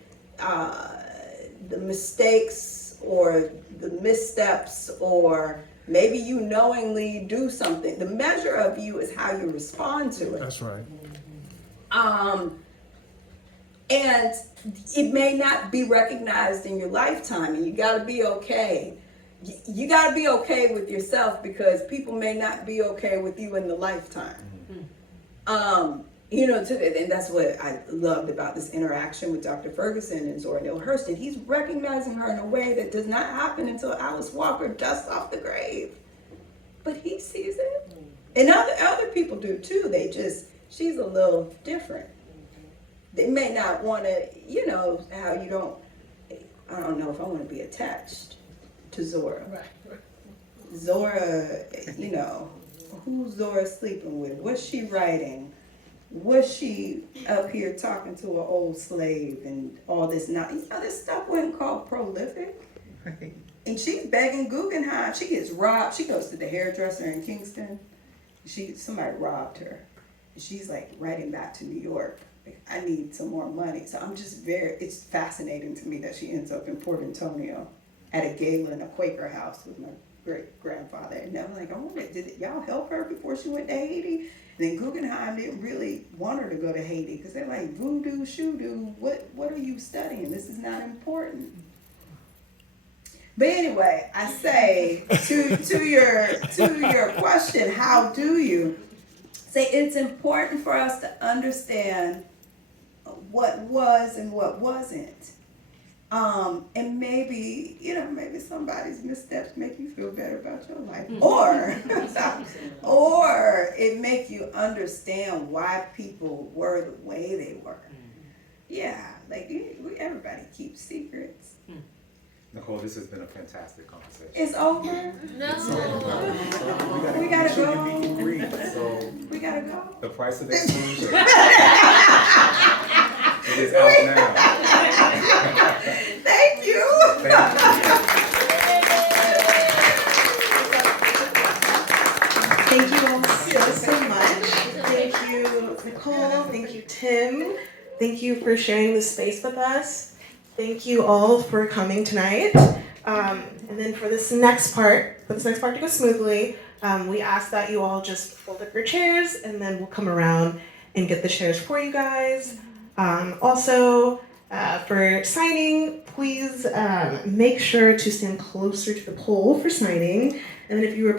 the mistakes or the missteps, or maybe you knowingly do something. The measure of you is how you respond to it. That's right. And it may not be recognized in your lifetime, and you gotta be okay. You gotta be okay with yourself, because people may not be okay with you in the lifetime. And that's what I loved about this interaction with Dr. Ferguson and Zora Neale Hurston. He's recognizing her in a way that does not happen until Alice Walker dusts off the grave. But he sees it. And other people do too. She's a little different. They may not want to, how you don't, I don't know if I want to be attached to Zora. Right. Zora, who's Zora sleeping with? What's she writing? Was she up here talking to an old slave and all this? Now, this stuff wasn't called prolific. Right. And she's begging Guggenheim. She gets robbed. She goes to the hairdresser in Kingston. Somebody robbed her. And she's like writing back to New York. I need some more money. So it's fascinating to me that she ends up in Port Antonio at a gala in a Quaker house with my great grandfather. And I'm like, did y'all help her before she went to Haiti? And then Guggenheim didn't really want her to go to Haiti, because they're like, voodoo, shoodoo, what are you studying? This is not important. But anyway, I say to your question, how do you say, it's important for us to understand what was and what wasn't. And maybe somebody's missteps make you feel better about your life. Or it make you understand why people were the way they were. Yeah, like everybody keeps secrets. Nicole, this has been a fantastic conversation. It's over? No. We gotta go. So We gotta go. the price of exclusion. It is out now. Thank you. Thank you all so much. Thank you, Nicole. Thank you, Tim. Thank you for sharing this space with us. Thank you all for coming tonight. And then for this next part to go smoothly, we ask that you all just fold up your chairs, and then we'll come around and get the chairs for you guys. Also, for signing, please make sure to stand closer to the pole for signing. And then if you were